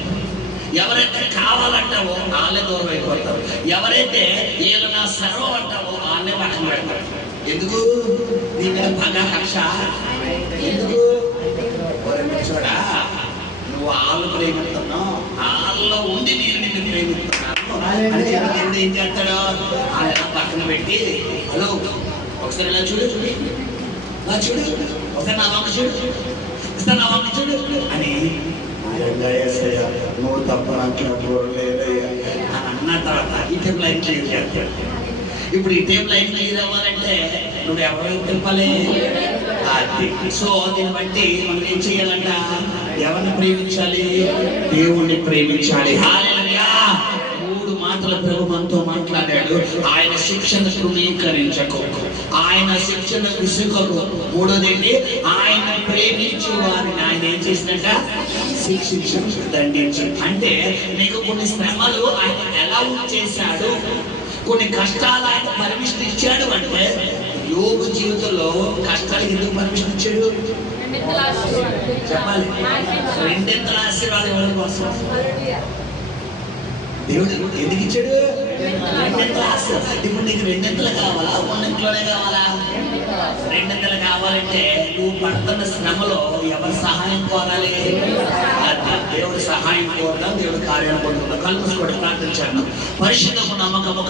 ఎవరైతే కావాలంటావో వాళ్ళే దూరం అయిపోతారు, ఎవరైతే వీళ్ళు నా సర్వం అంటావో వాళ్ళే పక్కన పెడతారు. ఎందుకు? నీ మీద పగ హర్ష ఎందుకు? చూడా, నువ్వు వాళ్ళు ప్రేమిస్తున్నావు, వాళ్ళలో ఉండి నేను నిన్ను ప్రేమిస్తున్నాను అని చెప్పి దేవుడు ఏం చేస్తాడు, ఆయన పక్కన పెట్టి హలో ఒకసారి ఇలా చూడు, నా చూడు, ఒకసారి నా వంక చూడు, ఒకసారి నా వంక చూడు అని నువ్వు తప్ప నాకు లేదయ్యా అని అన్న తర్వాత ఈ టైం లైన్ క్లియర్ చేస్తాడు. ఇప్పుడు ఈ టైం లైన్ క్లియర్ అవ్వాలంటే నువ్వు ఎవరు తిప్పాలి? అది. సో దీన్ని బట్టి మనం ఏం చేయాలంట, ఎవరిని ప్రేమించాలి? దేవుణ్ణి ప్రేమించాలి. హల్లెలూయా. 3 మాటలు ప్రభు మనతో మాట్లాడాడు. ఆయన శిక్షణ తృణీకరించకు, ఆయన శిక్షణ విసుకకు. 3వది ఆయన ప్రేమించు వారిని ఆయన ఏం చేసినట్ట, శిక్షించు, దండించు. అంటే నీకు కొన్ని శ్రమలు ఆయన ఎలా చేశాడు, కొన్ని కష్టాలు ఆయన పర్మిషన్ ఇచ్చాడు. అంటే యోగు జీవితంలో కష్టాలు ఎందుకు పర్మిషన్ ఇచ్చాడు చెప్పాలి? 2 ఆశీర్వాదం ఇవ్వడం కోసం దేవుడు ఎందుకు ఇచ్చాడు? 2 ఆశీర్వాదం. ఇప్పుడు నీకు 2 కావాలా, 1 కావాలా? 2 కావాలంటే నువ్వు పడుతున్న శ్రమలో ఎవరి సహాయం కోరాలి? దేవుడి సహాయం కోరడం, దేవుడి కార్యాలు కోరుకుంటాం. కళ్ళు మూసుకొని ప్రార్థించాను. పరిశుద్ధము నమ్మకము